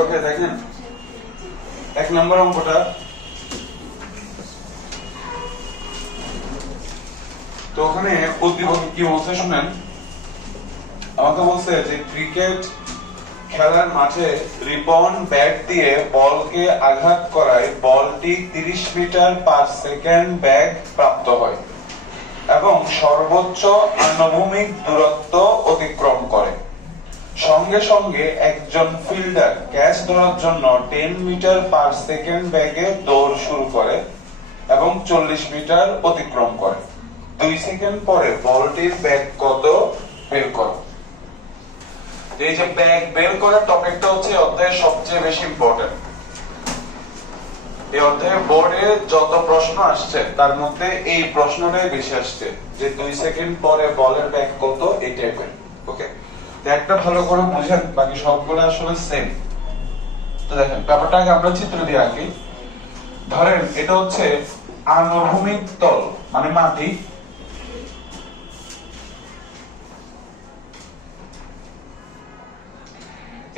ওকে দেখেন 1 নম্বর অঙ্কটা। তো ওখানে উদ্দীপকে কি বলছে শুনেন। আমাকে বলছে যে ক্রিকেট খেলার মাঠে রিপন ব্যাট দিয়ে বলকে আঘাত করায় বলটি 30 মিটার পার সেকেন্ড বেগ প্রাপ্ত হয় এবং সর্বোচ্চ আনুভূমিক দূরত্ব অতিক্রম করে। সঙ্গে সঙ্গে একজন ফিল্ডার ক্যাচ ধরার জন্য 10 মিটার পার সেকেন্ড বেগে দৌড় শুরু করে এবং 40 মিটার অতিক্রম করে। 2 সেকেন্ড পরে বলটির বেগ কত বের করো। এই যে বেগ বের করার টপিকটা হচ্ছে অধ্যায়ের সবচেয়ে বেশি ইম্পর্টেন্ট। এই অধ্যায়ে বোর্ডে যত প্রশ্ন আসছে তার মধ্যে এই প্রশ্নটাই বেশি আসছে যে 2 সেকেন্ড পরে বলের বেগ কত, এই টাইপের। ওকে, একটা ভালো করে বুঝেন, বাকি সবগুলো আসলে সেম। তো দেখেন ব্যাপারটাকে আমরা চিত্র দিয়ে আঁকি। ধরেন এটা হচ্ছে আনুভূমিক তল মানে মাটি।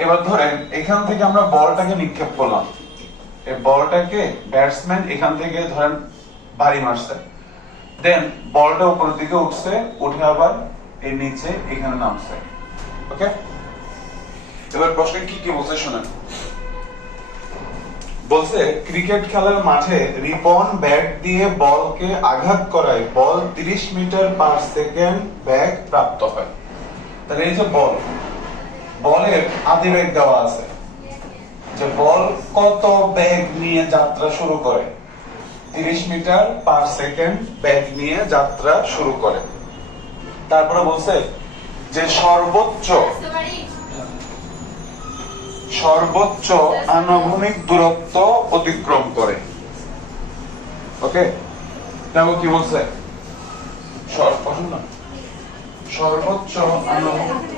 এবার ধরেন এখান থেকে আমরা বলটাকে নিক্ষেপ করলাম। এই বলটাকে ব্যাটসম্যান এখান থেকে ধরেন বাড়ি মারছে, দেন বলটা উপরের দিকে উঠছে, উঠে আবার এর নিচে এখানে নামছে। ওকে, এবার প্রশ্নে কি কি বলছে শুনেন। বলছে ক্রিকেট খেলার মাঠে রিপন ব্যাট দিয়ে বলকে আঘাত করায় বল 30 মিটার পার সেকেন্ড বেগ প্রাপ্ত হয়। তাহলে এই যে বলের আদি বেগ দেওয়া আছে, যে বল কত বেগ নিয়ে যাত্রা শুরু করে, 30 মিটার পার সেকেন্ড বেগ নিয়ে যাত্রা শুরু করে। তারপরে বলছে যে সর্বোচ্চ আনুভূমিক দূরত্ব অতিক্রম করে। ওকে, দেখো কি বলছে, সর্বোচ্চ আনুভূমিক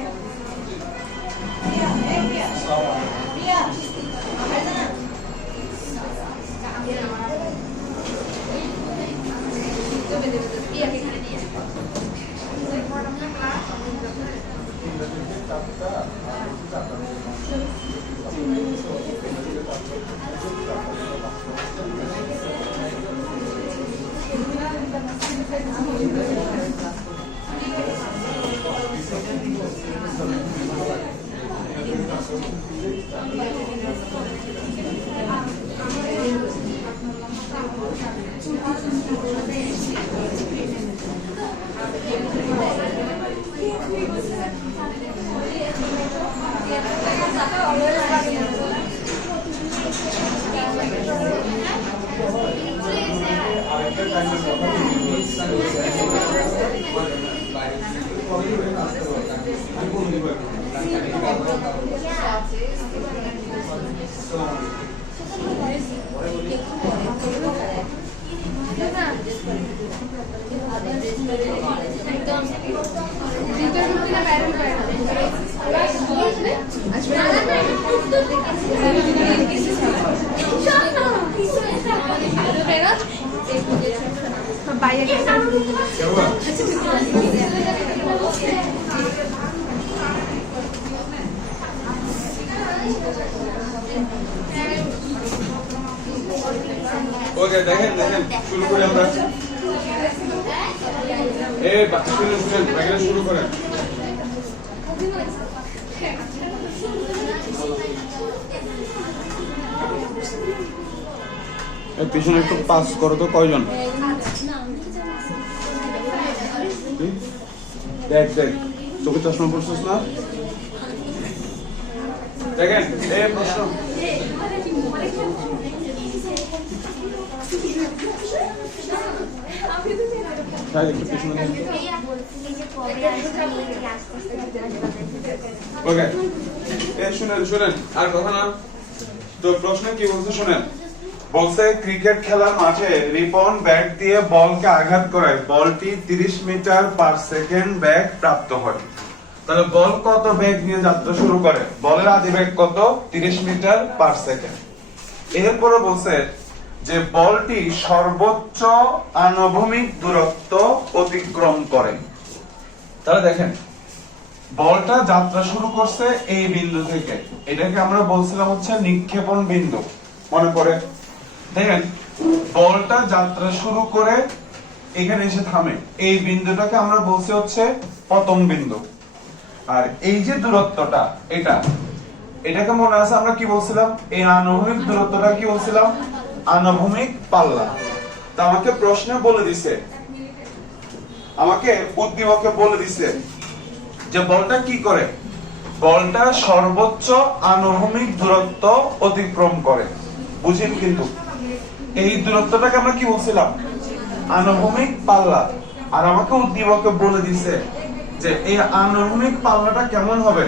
ওকে, দেখেন শুরু করি আমরা। এই বাকি শুনেন বাকিরা শুরু করেন। পিছনে একটু পাস করো তো, কয়জন? দেখ তোকে চশমা পড়ছিস না? দেখেন এই প্রশ্ন, শুনেন আর কথা না। তো প্রশ্ন কি বলছে শুনেন। বলছে ক্রিকেট খেলার মাঠে রিপন ব্যাট দিয়ে বলকে আঘাত করায় বলটি 30 মিটার পার সেকেন্ড বেগ প্রাপ্ত হয়। তাহলে বল কত বেগ নিয়ে যাত্রা শুরু করে? বলের আদি বেগ কত? 30 মিটার পার সেকেন্ড। এরপরে বলছে যে বলটি সর্বোচ্চ আনুভূমিক দূরত্ব অতিক্রম করে। তাহলে দেখেন বলটা যাত্রা শুরু করছে এই বিন্দু থেকে, এটাকে আমরা বলছিলাম হচ্ছে নিক্ষেপণ বিন্দু, মনে পড়ে? দেখেন বলটা যাত্রা শুরু করে এখানে এসে থামে, এই বিন্দুটাকে আমরা বলছি হচ্ছে পতন বিন্দু। আর এই যে দূরত্বটা এটাকে মনে আছে আমরা কি বলছিলাম? এই আনুভূমিক দূরত্বটা কি বলছিলাম? আনুভূমিক পাল্লা। তা আমাকে প্রশ্নে বলে দিছে, আমাকে উদ্দীপকে বলে দিছে যে বলটা কি করে? বলটা সর্বোচ্চ আনুভূমিক দূরত্ব অতিক্রম করে। বুঝেন কিন্তু এই দূরত্বটাকে আমরা কি বলছিলাম? আনুভূমিক পাল্লা। আর আমাকে উদ্দীপকে বলে দিছে যে এই আনুভূমিক পাল্লাটা কেমন হবে?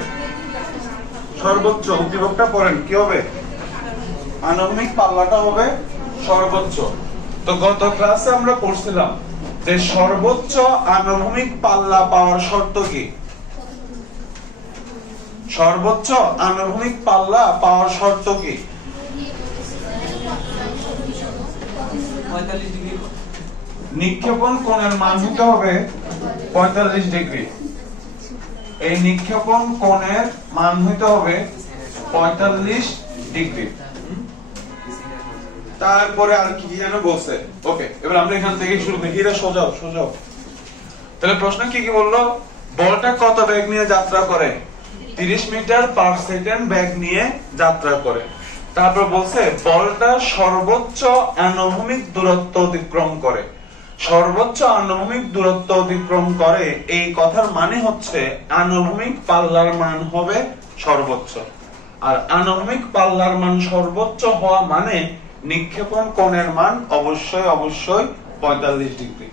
সর্বোচ্চ। উদ্দীপকটা পড়েন, কি হবে? আনুভূমিক পাল্লাটা হবে সর্বোচ্চ। তো গত ক্লাসে আমরা পড়ছিলাম যে সর্বোচ্চ আনুভূমিক পাল্লা পাওয়ার শর্ত কি? সর্বোচ্চ আনুভূমিক পাল্লা পাওয়ার শর্ত কি? নিক্ষেপণ কোণের মান হতে হবে 45 ডিগ্রি। এই নিক্ষেপণ কোণের মান হতে হবে 45 ডিগ্রি। তারপরে আর কি যেন বলছে? ওকে, এবার আমরা এখান থেকে শুরু করি। হিরা সোজাও। তাহলে প্রশ্ন কি বললো? বলটা কত বেগ নিয়ে যাত্রা করে? 30 মিটার পার সেকেন্ড বেগ নিয়ে যাত্রা করে। তারপর বলছে বলটা সর্বোচ্চ আনুভূমিক দূরত্ব অতিক্রম করে। সর্বোচ্চ আনুভূমিক দূরত্ব অতিক্রম করে, এই কথার মানে হচ্ছে আনুভূমিক পাল্লার মান হবে সর্বোচ্চ। আর আনুভূমিক পাল্লার মান সর্বোচ্চ হওয়া মানে নিক্ষেপণ কোণের মান অবশ্যই 45 ডিগ্রি।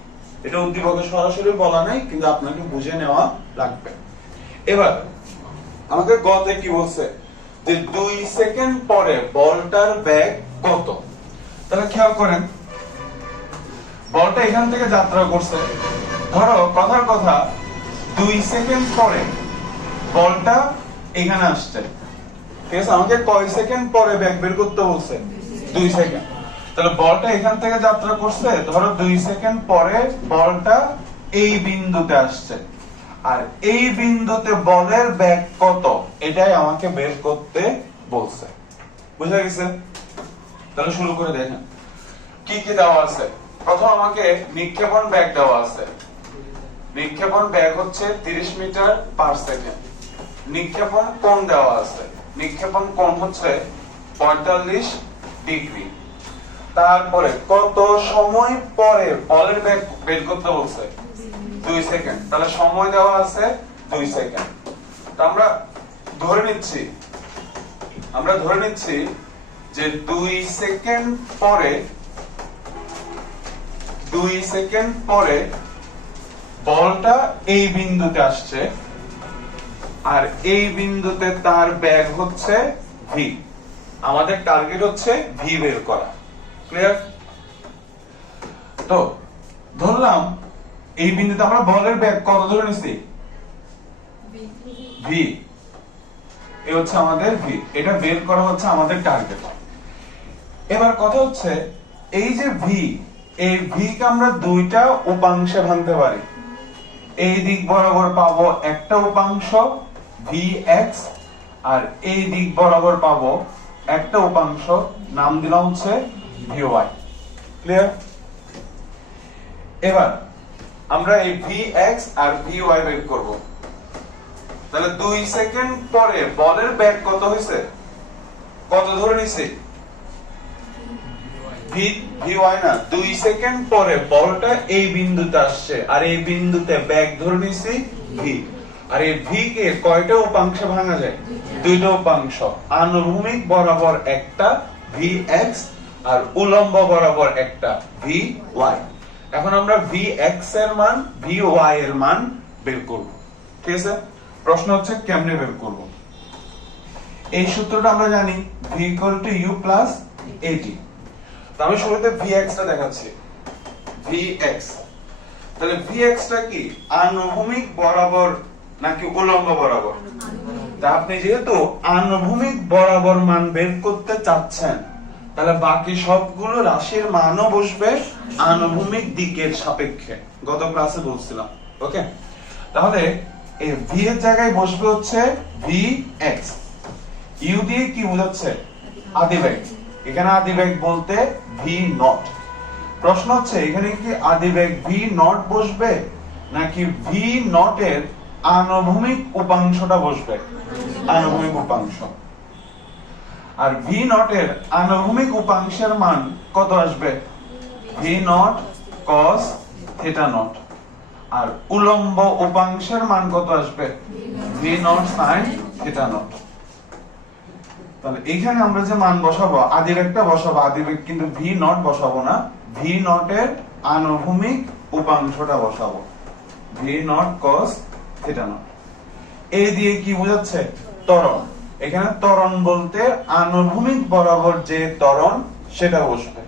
এটা উদ্দীপকে সরাসরি বলা নাই, কিন্তু আপনাকে বুঝে নেওয়া লাগবে। এবার আমাকে গতে কি বলছে? যে 2 সেকেন্ড পরে বলটার বেগ কত? তাহলে খেয়াল করেন, বলটা এখান থেকে যাত্রা করছে, ধরো কথার কথা 2 সেকেন্ড পরে বলটা এখানে আসছে, ঠিক আছে? আমাকে কয় সেকেন্ড পরে বেগ বের করতে বলছে? 2 সেকেন্ড। তাহলে বলটা এখান থেকে যাত্রা করছে, ধরো 2 সেকেন্ড পরে বলটা এই বিন্দুতে আসছে, আর এই বিন্দুতে বলের বেগ কত এটাই আমাকে বের করতে বলছে। বুঝা গেছে? তাহলে শুরু করে দেখেন কি কি দেওয়া আছে। প্রথম আমাকে নিক্ষেপণ বেগ দেওয়া আছে। নিক্ষেপণ বেগ হচ্ছে 30 মিটার পার সেকেন্ড। নিক্ষেপণ কোণ দেওয়া আছে। নিক্ষেপণ কোণ হচ্ছে 45 ডিগ্রি। তারপরে কত সময় পরে বলের বেগ বের করতে বলছে? 2 সেকেন্ড। তাহলে সময় দেওয়া আছে 2 সেকেন্ড। তো আমরা ধরে নিচ্ছি যে 2 সেকেন্ড পরে বলটা এই বিন্দুতে আসছে, আর এই বিন্দুতে তার বেগ হচ্ছে v। আমাদের টার্গেট হচ্ছে v বের করা। ক্লিয়ার? তো ধরলাম এই বিন্দুতে আমরা বলের বেগ কত ধরে নিছি? v। এই হচ্ছে আমাদের v। এটা বের করা হচ্ছে আমাদের টার্গেট। এবার কথা হচ্ছে এই যে v, এই v কে আমরা দুইটা উপাংশে ভাঙতে পারি। এই দিক বরাবর পাবো একটা উপাংশ vx, আর এই দিক বরাবর পাবো একটা উপাংশ, নাম দিলাম হচ্ছে vy। ক্লিয়ার? এবার আমরা এই vx আর vy বের করব। তাহলে 2 সেকেন্ড পরে বলের বেগ কত হইছে? কত ধরে নিছি? vy না, 2 সেকেন্ড পরে বলটা এই বিন্দুতে আসছে, আর এই বিন্দুতে বেগ ধরে নিছি v। আর এই v কে কয়টা উপাংশে ভাঙা যায়? দুইটা উপাংশ। আনুভূমিক বরাবর একটা vx, আর উলম্ব বরাবর একটা vy। এখন আমরা vx এর মান vy এর মান বের করব। ঠিক আছে? প্রশ্ন হচ্ছে কেমনে বের করব? এই সূত্রটা আমরা জানি, v u + at। তো আমি শুরুতে vx টা দেখাচ্ছি। vx, তাহলে vx টা কি আনুভূমিক বরাবর নাকি উলম্ব বরাবর? তা আপনি যেহেতু আনুভূমিক বরাবর মান বের করতে চাচ্ছেন, তাহলে বাকি সবগুলো রাশির মানও বসবে আনুভূমিক দিকের সাপেক্ষে। গত ক্লাসে বলছিলাম। ওকে, তাহলে এই ভি এর জায়গায় বসবে হচ্ছে ভি এক্স। ইউ দিয়ে কি বোঝাচ্ছে? আদিবেগ। এখানে আদিবেগ বলতে ভি নট। প্রশ্ন হচ্ছে এখানে কি আদিবেগ ভি নট বসবে নাকি ভি নট এর আনুভূমিক উপাংশটা বসবে? আনুভূমিক উপাংশ। আর ভি নট এর আনুভূমিক উপাংশের মান কত আসবে? V naught cos theta naught. আর উলম্ব উপাংশের মান কত আসবে? V naught sine theta naught. তাহলে এখানে আমরা যে মান বসাবো, আদিবেগটা বসাবো, আদিবেগ কিন্তু ভি নট বসাবো না, ভি নট এর আনুভূমিক উপাংশটা বসাবো, V naught cos theta naught. A দিয়ে কি বোঝাচ্ছে? ত্বরণ। এখানে ত্বরণ বলতে আনুভূমিক বরাবর যে ত্বরণ সেটা বসবে।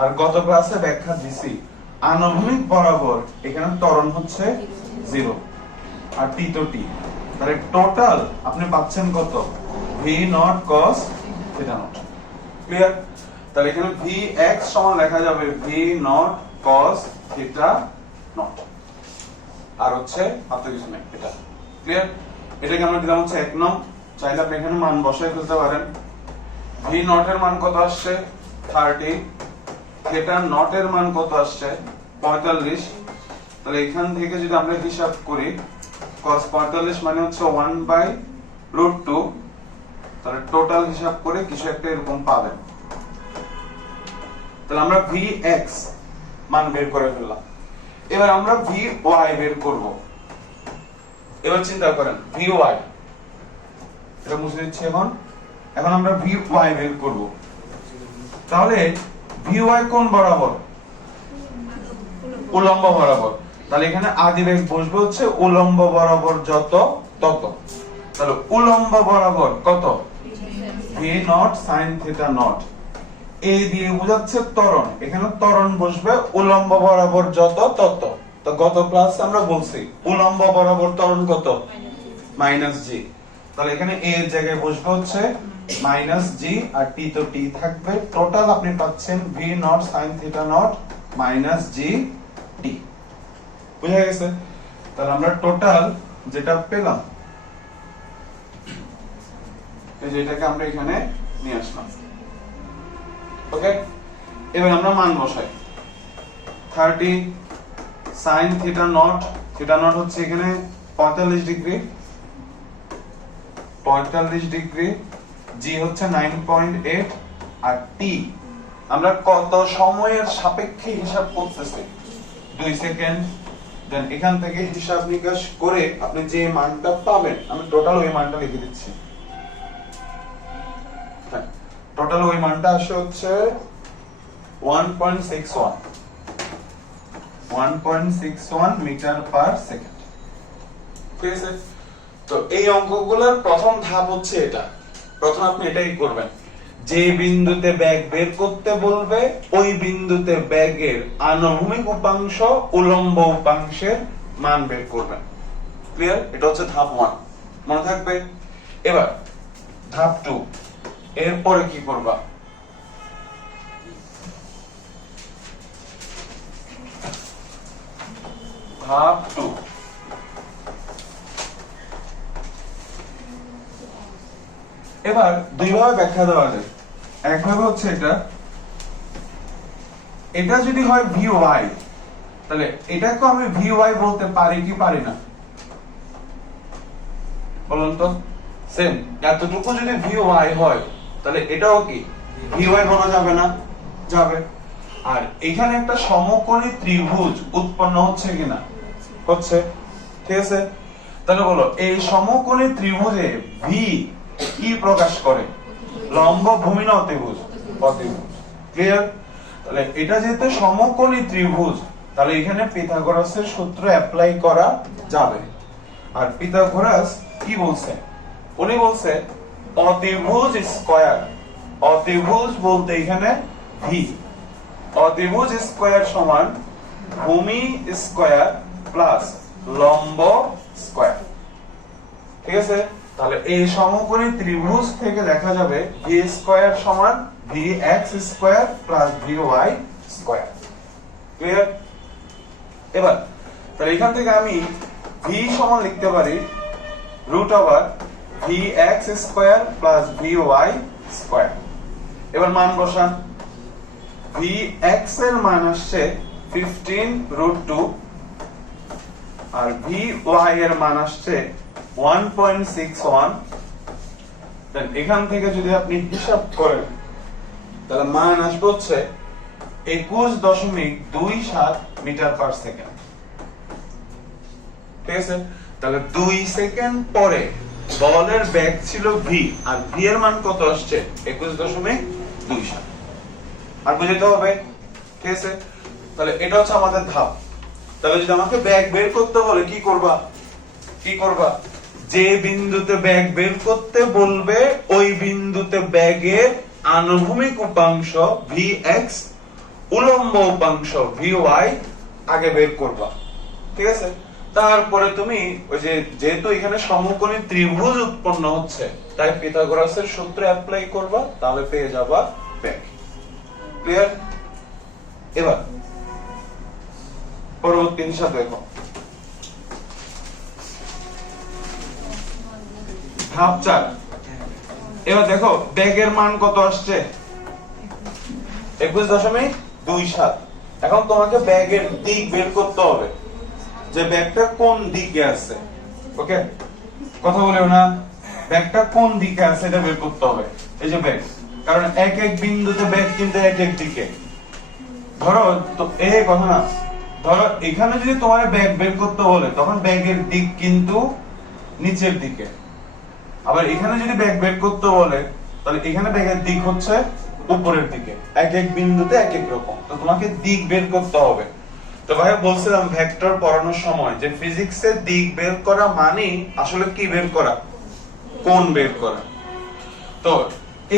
আর গত ক্লাসে ব্যাখ্যা দিছি আনুভূমিক বরাবর এখানে ত্বরণ হচ্ছে 0 আর টি তো টি। তাহলে টোটাল আপনি পাচ্ছেন কত? V naught cos theta naught. Clear? তাহলে এখানে ভি এক্স সমান লেখা যাবে V naught cos theta naught. আর হচ্ছে আপনি কিছু নেই, এটা ক্লিয়ার? এটাকে আমরা দিলাম হচ্ছে 1 নং। চাইলে আপনি এখানে মান বসাই ফেলতে পারেন। ভি নট এর মান কত আসছে? 30। থিটা নট এর মান কত আসছে? 45। তাহলে এখান থেকে যদি আমরা হিসাব করি cos 45 মানে হচ্ছে 1/√2। তাহলে টোটাল হিসাব করে কিছু একটা এরকম পাবেন। তাহলে আমরা Vx মান বের করে ফেললাম। এবার আমরা Vy বের করব। এবার চিন্তা করেন Vy, এটা মুছে দিচ্ছি এখন। এখন আমরা Vy বের করব। তাহলে Vy কোন বরাবর? উলম্ব বরাবর। তাহলে এখানে আদিবেগ বসবে হচ্ছে উলম্ব বরাবর যত তত। তাহলে উলম্ব বরাবর কত? V naught sine theta naught. A দিয়ে বোঝাচ্ছে ত্বরণ। এখানে ত্বরণ বসবে উলম্ব বরাবর যত তত। তো গত ক্লাসে আমরা বলছি উলম্ব বরাবর ত্বরণ কত? মাইনাস জি। তাহলে এখানে এ এর জায়গায় বসবে হচ্ছে মাইনাস জি আর টি তো টি থাকবে। টোটাল আপনি পাচ্ছেন V naught sine theta naught minus G T. বুঝা গেছে? তাহলে আমরা টোটাল যেটা পেলাম এই যে এটাকে আমরা এখানে নিয়ে আসলাম। ওকে, এবার আমরা মান বসাই। 30 sin theta not, theta not হচ্ছে এখানে 45 ডিগ্রি, 45 ডিগ্রি, জি হচ্ছে 9.8 আর টি আমরা কত সময়ের সাপেক্ষে হিসাব করতেছি? 2 সেকেন্ড। দেন এখান থেকে হিসাব নিকাশ করে আপনি যে মানটা পাবেন, আমি টোটাল ওই মানটা লিখে দিচ্ছি। টোটাল ওই মানটা আসে হচ্ছে 1.61 মিটার পার সেকেন্ড। ঠিক আছে? তো এই অঙ্কগুলোর প্রথম ধাপ হচ্ছে এটা। প্রথম আপনি এটাই করবেন, যে বিন্দুতে বেগ বের করতে বলবে ওই বিন্দুতে বেগের আনুভূমিক উপাংশ উলম্ব উপাংশের মান বের করবেন। ক্লিয়ার? এটা হচ্ছে ধাপ 1, মনে থাকবে। এবার ধাপ 2, এরপরে কি করবা? ধাপ 2, এবার দুই ভাবে ব্যাখ্যা দেওয়া যায়। একভাবে হচ্ছে এটা যদি হয় Vy, তাহলে এটাকে আমি Vy বলতে পারি কি পারি না? বলুন তো। সেম এতটুকু যদি Vy হয় তাহলে এটাও কি Vy বলা যাবে না? যাবে। আর এখানে একটা সমকোণী ত্রিভুজ উৎপন্ন হচ্ছে কিনা? হচ্ছে। ঠিক আছে? তাহলে বলো এই সমকোণী ত্রিভুজে V কি প্রকাশ করে? লম্ব ভূমি না অতিভুজ? অতিভুজ। ক্লিয়ার? তাহলে এটা যেহেতু সমকোণী ত্রিভুজ, তাহলে এখানে পিথাগোরাসের সূত্র অ্যাপ্লাই করা যাবে। আর পিথাগোরাস কি বলছে? উনি বলছে অতিভুজ স্কয়ার। অতিভুজ বলতে এখানে V, অতিভুজ স্কয়ার সমান ভূমি স্কয়ার প্লাস লম্ব স্কয়ার। ঠিক আছে? তাহলে এই সমকোণী ত্রিভুজ থেকে লেখা যাবে v স্কয়ার সমান vx square plus vy square. Clear? এবার তাহলে এখান থেকে আমি v সমান লিখতে পারি √vx square plus vy square. এবার মান বসান। vx এর মান আসছে 15√2 আর vy এর মান আসছে 1.61। দেন এখান থেকে যদি আপনি হিসাব করেন তাহলে মান আসবে হচ্ছে 21.27 মিটার পার সেকেন্ড। ঠিক আছে, তাহলে 2 সেকেন্ড পরে বলের বেগ ছিল v আর v এর মান কত আসছে 21.27। আর বুঝতে হবে। ঠিক আছে, তাহলে এটা হচ্ছে আমাদের ধাপ। তাহলে যদি আমাকে বেগ বের করতে বলে কি করবা যে বিন্দুতে বেগ বের করতে বলবে ওই বিন্দুতে বেগের আনুভূমিক উপাংশ vx, উলম্ব উপাংশ vy আগে বের করবা। ঠিক আছে, তারপরে তুমি ওই যে যেহেতু এখানে সমকোণী ত্রিভুজ উৎপন্ন হচ্ছে তাই পিথাগোরাসের সূত্র অ্যাপ্লাই করবা, তাহলে পেয়ে যাবা বেগ। ক্লিয়ার? এবার পরবর্তী হিসাব দেখো। ধাপ 4। এবার দেখো বেগের মান কত আসছে 21.27। এখন তোমাকে বেগের দিক বের করতে হবে যে ব্যাগটা কোন দিকে আছে। ওকে, কথা বলেও না, ব্যাগটা কোন দিকে আছে এটা বের করতে হবে। এই যে ব্যাগ, কারণ এক এক বিন্দুতে ব্যাগ কিন্তু এক এক দিকে। ধরো তো এই কথা না, ধরো এখানে যদি তোমার ব্যাগ বের করতে বলে তখন ব্যাগের দিক কিন্তু নিচের দিকে। আবার এখানে যদি ব্যাগ বের করতে বলে তাহলে এখানে ব্যাগের দিক হচ্ছে উপরের দিকে। এক এক বিন্দুতে এক এক রকম, তো তোমাকে দিক বের করতে হবে। তো ভাইয়া বলছিলাম ভেক্টর পড়ানোর সময় যে ফিজিক্সের দিক বের করা মানে আসলে কি বের করা, কোণ বের করা। তো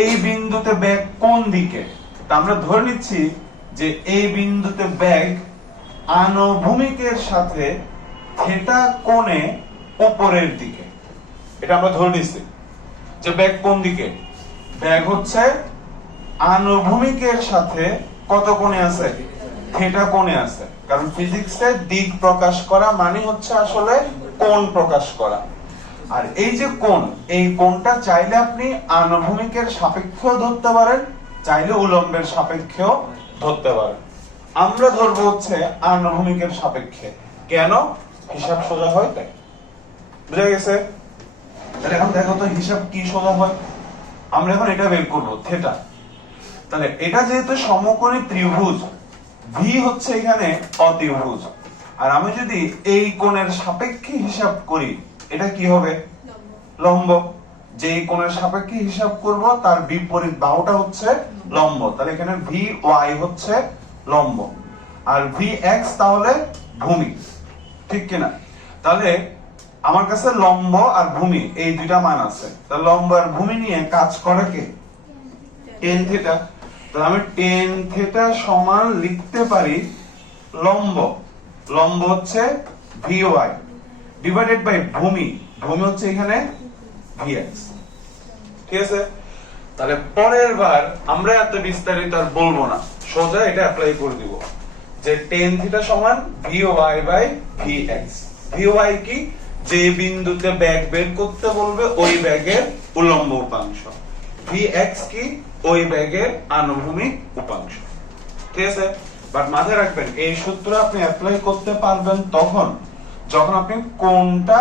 এই বিন্দুতে ব্যাগ কোন দিকে, তা আমরা ধরে নিচ্ছি যে এই বিন্দুতে ব্যাগ আনুভূমিকের সাথে থিটা কোণে উপরের দিকে। এটা আমরা ধরে নিচ্ছি যে ব্যাগ কোন দিকে, ব্যাগ হচ্ছে আনুভূমিকের সাথে কত কোণে আছে, থিটা কোণে আছে। কারণ ফিজিক্সে দিক প্রকাশ করা মানে হচ্ছে আসলে কোণ প্রকাশ করা। আর এই যে কোণ, এই কোণটা চাইলে আপনি আনুভূমিকের সাপেক্ষেও ধরতে পারেন, চাইলে উলম্বের সাপেক্ষেও ধরতে পারেন। আমরা ধরবো হচ্ছে আনুভূমিকের সাপেক্ষে। কেন? হিসাব সোজা হয় তাই। বুঝা গেছে? তাহলে এখন দেখো তো হিসাব কি সোজা হয়। আমরা এখন এটা বের করবো থিটা। তাহলে এটা যেহেতু সমকোণী ত্রিভুজ, v হচ্ছে এখানে অতিভুজ, আর আমি যদি এই কোণের সাপেক্ষে হিসাব করি এটা কি হবে, লম্ব। যে কোণের সাপেক্ষে হিসাব করব তার বিপরীত বাহুটা হচ্ছে লম্ব। তাহলে এখানে vy হচ্ছে লম্ব আর vx তাহলে ভূমি। ঠিক কিনা? তাহলে আমার কাছে লম্ব আর ভূমি এই দুইটা মান আছে। তাহলে লম্ব আর ভূমি নিয়ে কাজ করে কে, tan থিটা। তাহলে আমি tan থিটা সমান লিখতে পারি লম্ব, লম্ব হচ্ছে vy ডিভাইডেড বাই ভূমি, ভূমি হচ্ছে এখানে vx। ঠিক আছে, তাহলে পরের বার আমরা এত বিস্তারিত আর বলবো না, সোজা এটা অ্যাপ্লাই করে দিব যে tan থিটা সমান vy বাই vx। vy কি, যে বিন্দুতে বেগ বের করতে বলবে ওই বেগের উলম্ব উপাংশ, vx কি, ওই বেগের আনুভূমিক উপাংশ। ঠিক আছে, বাট মাথায় রাখবেন এই সূত্র আপনি অ্যাপ্লাই করতে পারবেন তখন যখন আপনি কোনটা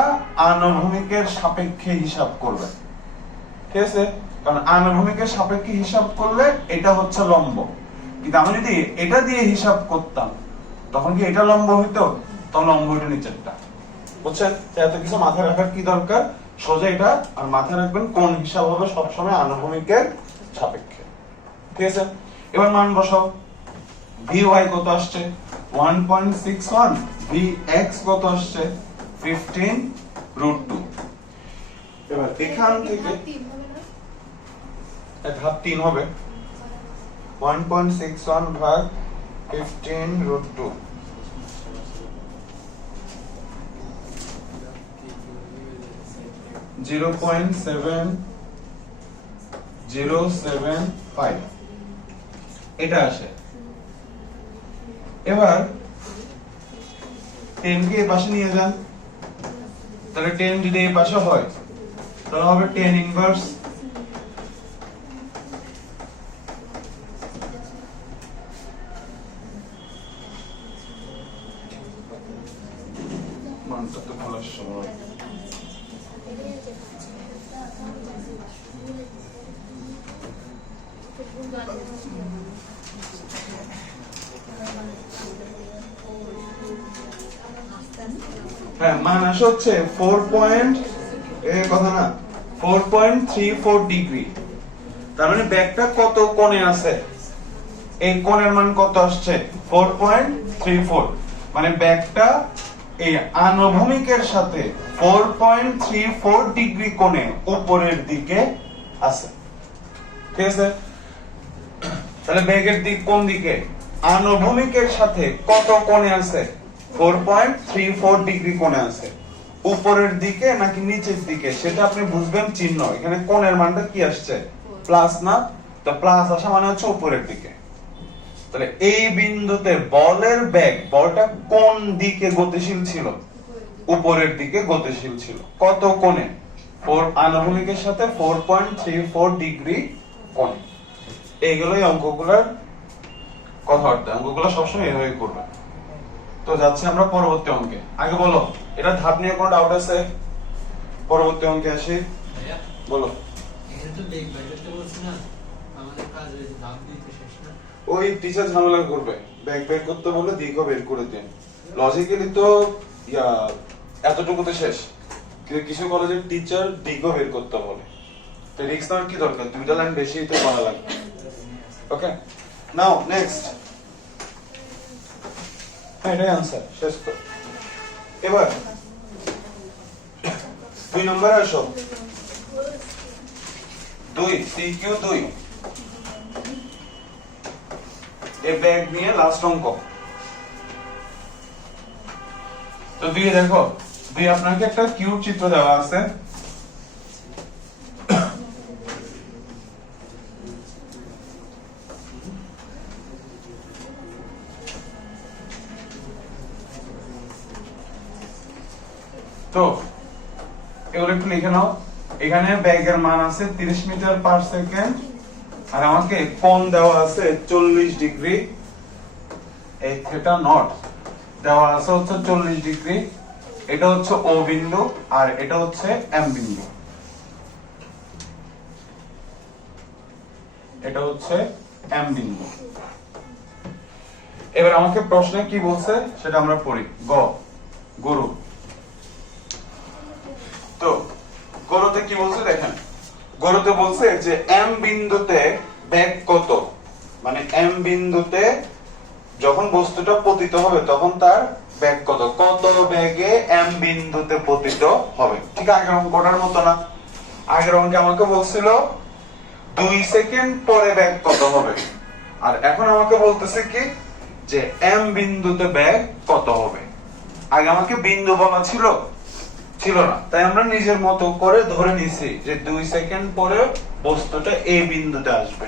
আনুভূমিকের সাপেক্ষে হিসাব করবেন। ঠিক আছে, কারণ আনুভূমিকের সাপেক্ষে হিসাব করলে এটা হচ্ছে লম্ব, কিন্তু আমি যদি এটা দিয়ে হিসাব করতাম তখন কি এটা লম্ব হইতো, তখন লম্ব হইতো নিচেরটা। বুঝছেন? এত কিছু মাথায় রাখার কি দরকার, সোজা এটা আর মাথায় রাখবেন কোন হিসাব হবে সবসময় আনুভূমিকের সাপেক্ষে। ঠিক আছে, এবার মান বসাও। vy কত আসছে 1.61, vx কত আসছে 15√2। এবার এখান থেকে ধাপ 3 হবে 1.61 ভাগ 15√2। (0.7075) এটা আসে। এবার 10 কে পাশে নিয়ে যান, তাহলে 10 যদি এই পাশে হয় তাহলে হবে 10 ইনভার্স মানটা তো খোলার সময় হ্যাঁ মান আসে হচ্ছে 4.34 ডিগ্রি। তার মানে ব্যাগটা কত কোণে আছে, এই কোণের মান কত আসছে 4.34, মানে ব্যাগটা এই আনুভূমিকের সাথে 4.34 ডিগ্রি কোণে উপরের দিকে আছে। ঠিক আছে, তাহলে ব্যাগের দিক কোন দিকে, আনুভূমিকের সাথে কত কোণে আছে 4.34 ডিগ্রি কোণে আছে, উপরের দিকে নাকি নিচের দিকে সেটা আপনি বুঝবেন চিহ্ন, এখানে কোণের মানটা কি আসছে প্লাস না, তো প্লাস আসা মানে হচ্ছে উপরের দিকে। তাহলে এই বিন্দুতে বলের বেগ, বলটা কোন দিকে গতিশীল ছিল, উপরের দিকে গতিশীল ছিল, কত কোণে, 4 আনুভূমিকের সাথে 4.34 ডিগ্রি কোণে। এইগুলোই অঙ্কগুলোর কথাবার্তা, অঙ্কগুলো সবসময় এভাবে করবে। তো যাচ্ছি আমরা পরবর্তী অঙ্কে। আগে বলো এটা ধাপ নিয়ে কোনো ডাউট আছে? পরবর্তী অঙ্কে আসি, বলো। এখানে তো বেগ বের করতে বলছ না, আমাদের কাজ হয়েছে ধাপ দিতে শেষ না। ওই টিচার ঝামেলা করবে, ব্যাগ বের করতে বলে দিকও বের করে দেন। লজিক্যালি তো এতটুকুতে শেষ, কিন্তু কিছু কলেজের টিচার দিকও বের করতে বলে, তো রিস্ক নেওয়ার কি দরকার, দুইটা লাইন বেশি তো করা লাগবে। ওকে, নাও নেক্সট। এটাই आंसर শেষ তো। এবার 2 নম্বরে আসো, 2 সিকিউ 2 এই ব্যাগ নিয়ে লাস্ট অঙ্ক। তো 2 দেখো, 2 আপনাকে একটা কিউব চিত্র দেওয়া আছে, তো এগুলো একটু লিখে নাও। এখানে ব্যাগের মান আছে 30 মিটার পার সেকেন্ড, আর আমাকে কোণ দেওয়া আছে 40 ডিগ্রি, এই থিটা নট দেওয়া আছে হচ্ছে 40 ডিগ্রি, এটা হচ্ছে ও বিন্দু আর এটা হচ্ছে এম বিন্দু, এটা হচ্ছে এম বিন্দু। এবার আমাকে প্রশ্নে কি বলছে সেটা আমরা পড়ি। গুরু, তো গরুতে কি বলছে দেখেন, গরুতে বলছে যে এম বিন্দুতে বেগ কত, মানে এম বিন্দুতে যখন বস্তুটা পতিত হবে তখন তার বেগ কত, কত বেগে এম বিন্দুতে পতিত হবে। ঠিক আগের অঙ্কটার মতো না, আগের অঙ্কে আমাকে বলছিল 2 সেকেন্ড পরে বেগ কত হবে, আর এখন আমাকে বলতেছে কি যে এম বিন্দুতে বেগ কত হবে। আগে আমাকে বিন্দু বলা ছিল না, তাই আমরা নিজের মতো করে ধরে নিছি যে 2 সেকেন্ড পরে বস্তুটা এই বিন্দুতে আসবে,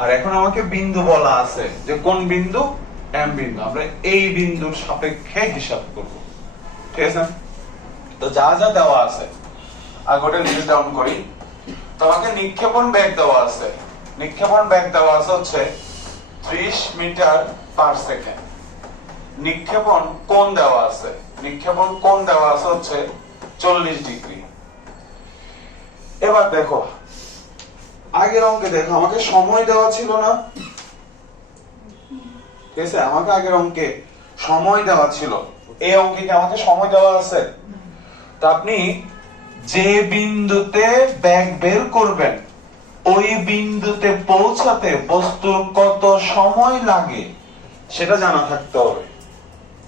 আর এখন আমাকে বিন্দু বলা আছে যে কোন বিন্দু, এম বিন্দু, আমরা এই বিন্দুর সাপেক্ষে হিসাব করব। ঠিক আছে, তো যা যা দেওয়া আছে আগে ওটা লিস্ট ডাউন করি। তো আমাকে নিক্ষেপণ বেগ দেওয়া আছে, নিক্ষেপণ বেগ দেওয়া আছে হচ্ছে 30 মিটার পার সেকেন্ড। নিক্ষেপণ কোণ দেওয়া আছে, নিক্ষেপণ কোণ দেওয়া আছে হচ্ছে 40 ডিগ্রি। এবার দেখো আগের অঙ্কে দেখো আমাকে সময় দেওয়া ছিল না, ঠিক আছে, আমাকে আগের অঙ্কে সময় দেওয়া ছিল, এই অঙ্কে কি আমাকে সময় দেওয়া আছে? তা আপনি যে বিন্দুতে বেগ বের করবেন ওই বিন্দুতে পৌঁছাতে বস্তুর কত সময় লাগে সেটা জানা থাকতে হবে।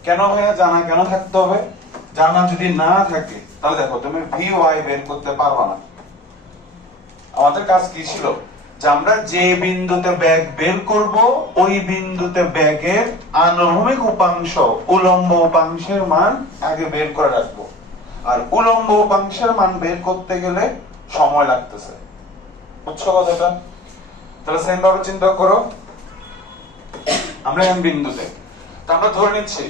কেন ভাইয়া জানা কেন থাকতে হবে? জানা যদি না থাকে তাহলে দেখো তুমি ভি ওয়াই বের করতে পারবা না। আমাদের কাজ কি ছিল যে আমরা যে বিন্দুতে বেগ বের করব ওই বিন্দুতে বেগের আনুভূমিক উপাংশ উলম্ব উপাংশের মান আগে বের করে রাখবো, আর উলম্ব উপাংশের মান বের করতে গেলে সময় লাগতেছে। বুঝছো কথাটা? তাহলে সেম ভাবে চিন্তা করো, আমরা এম বিন্দুতে, তা আমরা ধরে নিচ্ছি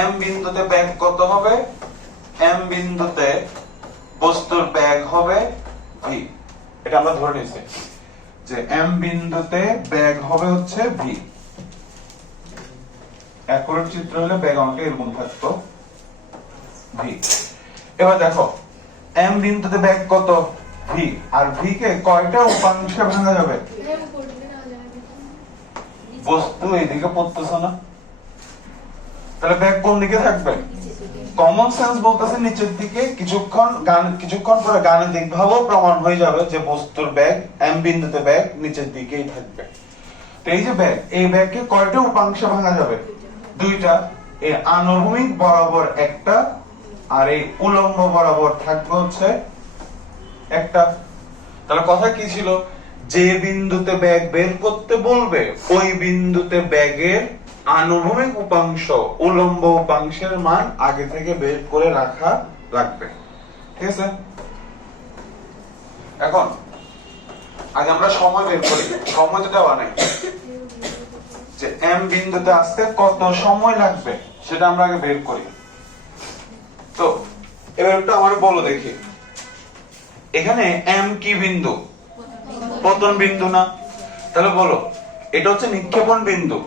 এম বিন্দুতে বেগ কত হবে? এম বিন্দুতে বস্তুর বেগ হবে ভি। এটা আমরা ধরে নিয়েছি যে এম বিন্দুতে বেগ হবে হচ্ছে ভি। অ্যাকুরেট চিত্র হলে বেগ আমাকে এরকম থাকতো ভি। এবার দেখো এম বিন্দুতে বেগ কত? ভি। আর ভি কে কয়টা উপাংশে ভাঙা যাবে? বস্তু এইদিকে পড়তেছ না, তাহলে বেগ কোন দিকে থাকবে? কমন সেন্স বলতেছে নিচের দিকে। কিছুক্ষণ পরে গাণিতিক ভাবেও প্রমাণ হয়ে যাবে যে বস্তুর বেগ এম বিন্দুতে বেগ নিচের দিকেই থাকবে। তো এই যে বেগ, এই বেগকে কয়টা উপাংশে ভাঙা যাবে? দুইটা। এই আনুভূমিক বরাবর একটা, আর এই উলম্ব বরাবর থাকবে হচ্ছে একটা। তাহলে কথা কি ছিল? যে বিন্দুতে বেগ বের করতে বলবে ওই বিন্দুতে বেগের আনুভূমিক উপাংশ উলম্ব উপাংশের মান আগে থেকে বের করে রাখা লাগবে। ঠিক আছে? এখন আগে আমরা সময় বের করি। সময় তো দেওয়া নাই যে এম বিন্দুতে আসতে কত সময় লাগবে, সেটা আমরা আগে বের করি। তো এবার একটু আমার বলো দেখি, এখানে এম কি বিন্দু? পতন বিন্দু না? তাহলে বলো এটা হচ্ছে নিক্ষেপণ বিন্দু।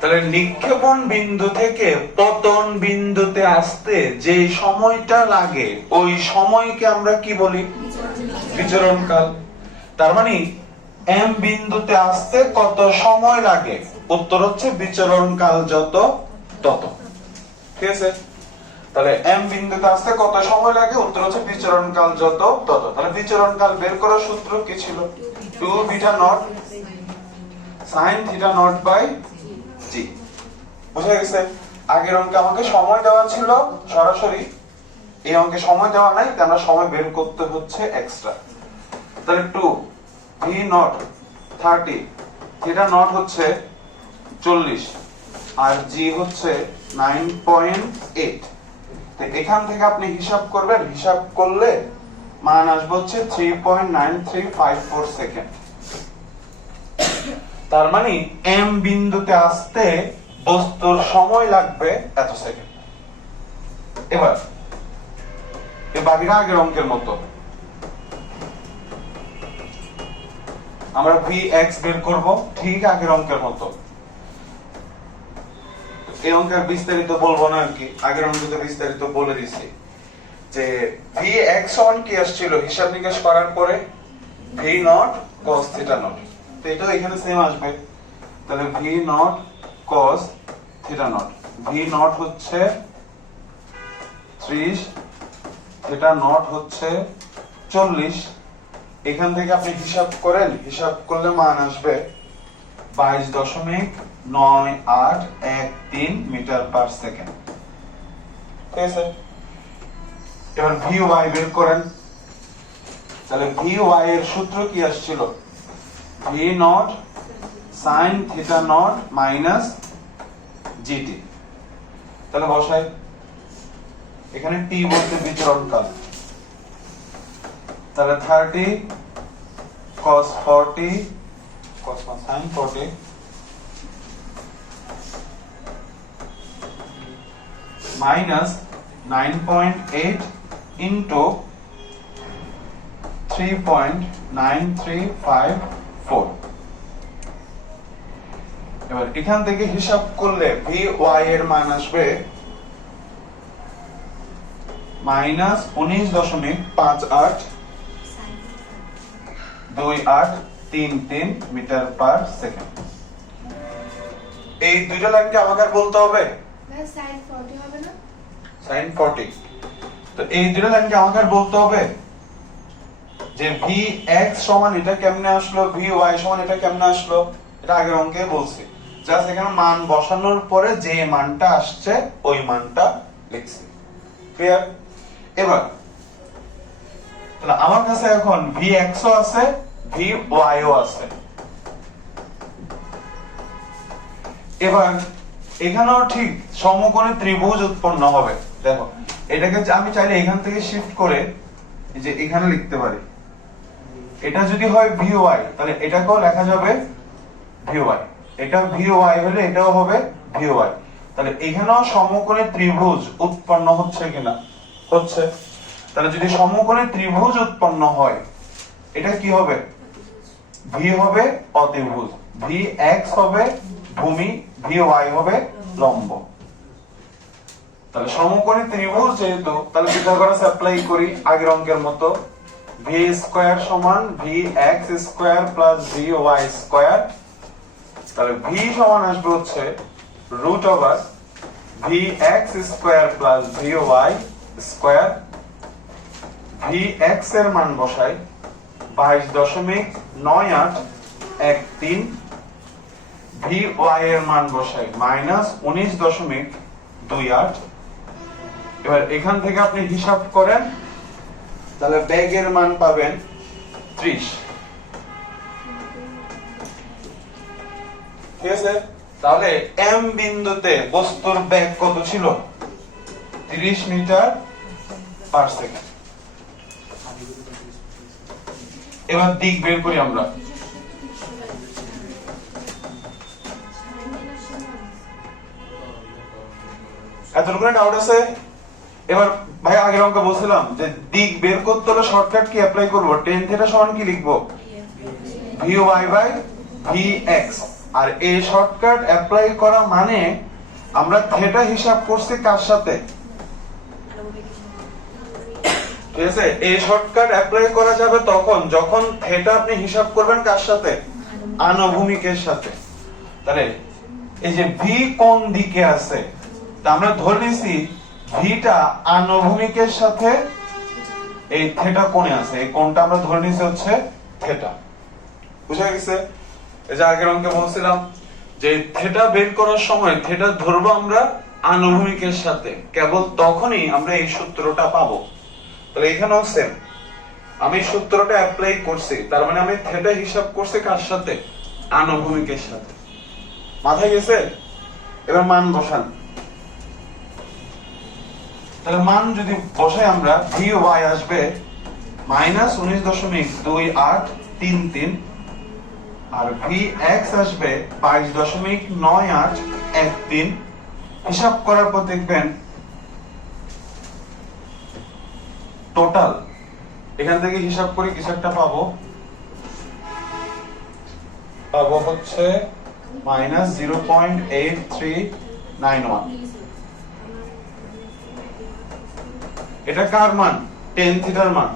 তাহলে নিক্ষেপণ বিন্দু থেকে পতন বিন্দুতে আসতে যে সময়টা লাগে ওই সময়কে আমরা কি বলি? বিচরণ কাল। তার মানে এম বিন্দুতে আসতে কত সময় লাগে? উত্তর হচ্ছে বিচরণ কাল যত তত। ঠিক আছে? তাহলে এম বিন্দুতে আসতে কত সময় লাগে? উত্তর হচ্ছে বিচরণ কাল যত তত। তাহলে বিচরণ কাল বের করার সূত্র কি ছিল? 2 beta naught sin theta naught by G. বুঝা গেছে? আগের অঙ্কে আমাকে সময় দেওয়া ছিল সরাসরি, এই অঙ্কে সময় দেওয়া নাই, তাই আমরা সময় বের করতে হচ্ছে এক্সট্রা। তাহলে 2 ভি নট 30, থিটা নট হচ্ছে 40 আর জি হচ্ছে 9.8। তো এখান থেকে আপনি হিসাব করবেন, হিসাব করলে মান আসবে হচ্ছে 3.9354 সেকেন্ড। তার মানে এম বিন্দুতে আসতে বস্তুর সময় লাগবে এত সেকেন্ড। এবার এই বাকিটা আগের অঙ্কের মতো আমরা vx বের করব, ঠিক আগের অঙ্কের মতো। এই অঙ্কের বিস্তারিত বলবো না আর কি, আগের অঙ্কে বিস্তারিত বলে দিছি যে vx সমান কি আসছিল হিসাব নিকাশ করার পরে v not cos theta not. তো এটা এখানে সেম আসবে। তাহলে v not cos theta not, v not হচ্ছে 30, থিটা নট হচ্ছে 40। এখান থেকে আপনি হিসাব করেন, হিসাব করলে মান আসবে 22.9813 মিটার পার সেকেন্ড। ঠিক আছে? এবার vy বের করেন। তাহলে vy এর সূত্র কি আসছিল? v not sin theta naught minus gt। তাহলে বসাই, এখানে t বলতে বিচরণ কাল। তাহলে 30 cos 40 cos sin 40 minus 9.8 into 3.9354। এবার এখান থেকে হিসাব করলে vy এর মান আসবে মাইনাস 19.582833 মিটার পার সেকেন্ড। এই দুইটা লাইনকে আমাকে আর বলতে হবে sin 40 হবে না? sin 40। তো এই দুইটা লাইনকে আমাকে আর বলতে হবে যে vx সমান এটা কেমনে আসলো, vy সমান এটা কেমনে আসলো। এটা আগের অঙ্কে বলছি, জাস্ট এখানে মান বসানোর পরে যে মানটা আসছে ওই মানটা লিখছি। ক্লিয়ার? এবার তাহলে আমার কাছে এখন vx ও আছে vy ও আছে। এবার এখানেও ঠিক সমকোণী ত্রিভুজ উৎপন্ন হবে। দেখো এটাকে আমি চাইলে এখান থেকে শিফট করে যে এখানে লিখতে পারি। এটা যদি হয় vy তাহলে এটাকেও লেখা যাবে vy, এটা vy হলে এটাও হবে vy। তাহলে এখানেও সমকোণী ত্রিভুজ উৎপন্ন হচ্ছে কিনা? হচ্ছে। তাহলে যদি সমকোণী ত্রিভুজ উৎপন্ন হয়, এটা কি হবে? ভি হবে অতিভুজ, ভি এক্স হবে ভূমি, ভি ওয়াই হবে লম্ব। তাহলে সমকোণী ত্রিভুজ যেহেতু, তাহলে পিথাগোরাস অ্যাপ্লাই করি আগের অঙ্কের মতো। ভি স্কয়ার সমান v x square plus v y square. তাহলে ভি সমান আসবে হচ্ছে root over v x square plus v y square. V x এর মান বসাই 22.9813। ভি ওয়াই এর মান বসাই -19.28। এবার এখান থেকে আপনি হিসাব করেন, তাহলে বেগের মান পাবেন 30। ঠিক আছে? তাহলে এম বিন্দুতে বস্তুর বেগ কত ছিল? 30 মিটার পার সেকেন্ড। এবার দিক বের করি আমরা। এতটুকু ডাউট আছে? এবার ভাই আগের অঙ্কে বলছিলাম যে দিক বের করতে হলে শর্টকাট কি অ্যাপ্লাই করব? tan থিটা সমান কি লিখবো? V Y by V X. আর এই শর্টকাট অ্যাপ্লাই করা মানে আমরা থিটা হিসাব করছি কার সাথে? ঠিক আছে? এই শর্টকাট অ্যাপ্লাই করা যাবে তখন যখন থিটা আপনি হিসাব করবেন কার সাথে? আনুভূমিকের সাথে। তাহলে এই যে ভি কোন দিকে আছে, তা আমরা ধরে নিছি ভিটা আনুভূমিকের সাথে এই থিটা কোণে আছে। এই কোণটা আমরা ধরে নিছি হচ্ছে থিটা। বুঝা গেছে? এই যে আগের অঙ্কে বলছিলাম যে থিটা বের করার সময় থিটা ধরবো আমরা আনুভূমিকের সাথে, কেবল তখনই আমরা এই সূত্রটা পাবো। তাহলে এখানেও সেম, আমি সূত্রটা অ্যাপ্লাই করছি, তার মানে আমি থিটা হিসাব করছি কার সাথে? আনুভূমিকের সাথে। মাথায় গেছে? এবার মান বসান। তাহলে মান যদি বসাই আমরা, ভি ওয়াই আসবে -19.2833 আর ভি এক্স আসবে 22.9813। হিসাব করার পর দেখবেন টোটাল, এখান থেকে হিসাব করে কিছু একটা পাবো হচ্ছে -0.8391। এটা কার মান? tan থিটার মান।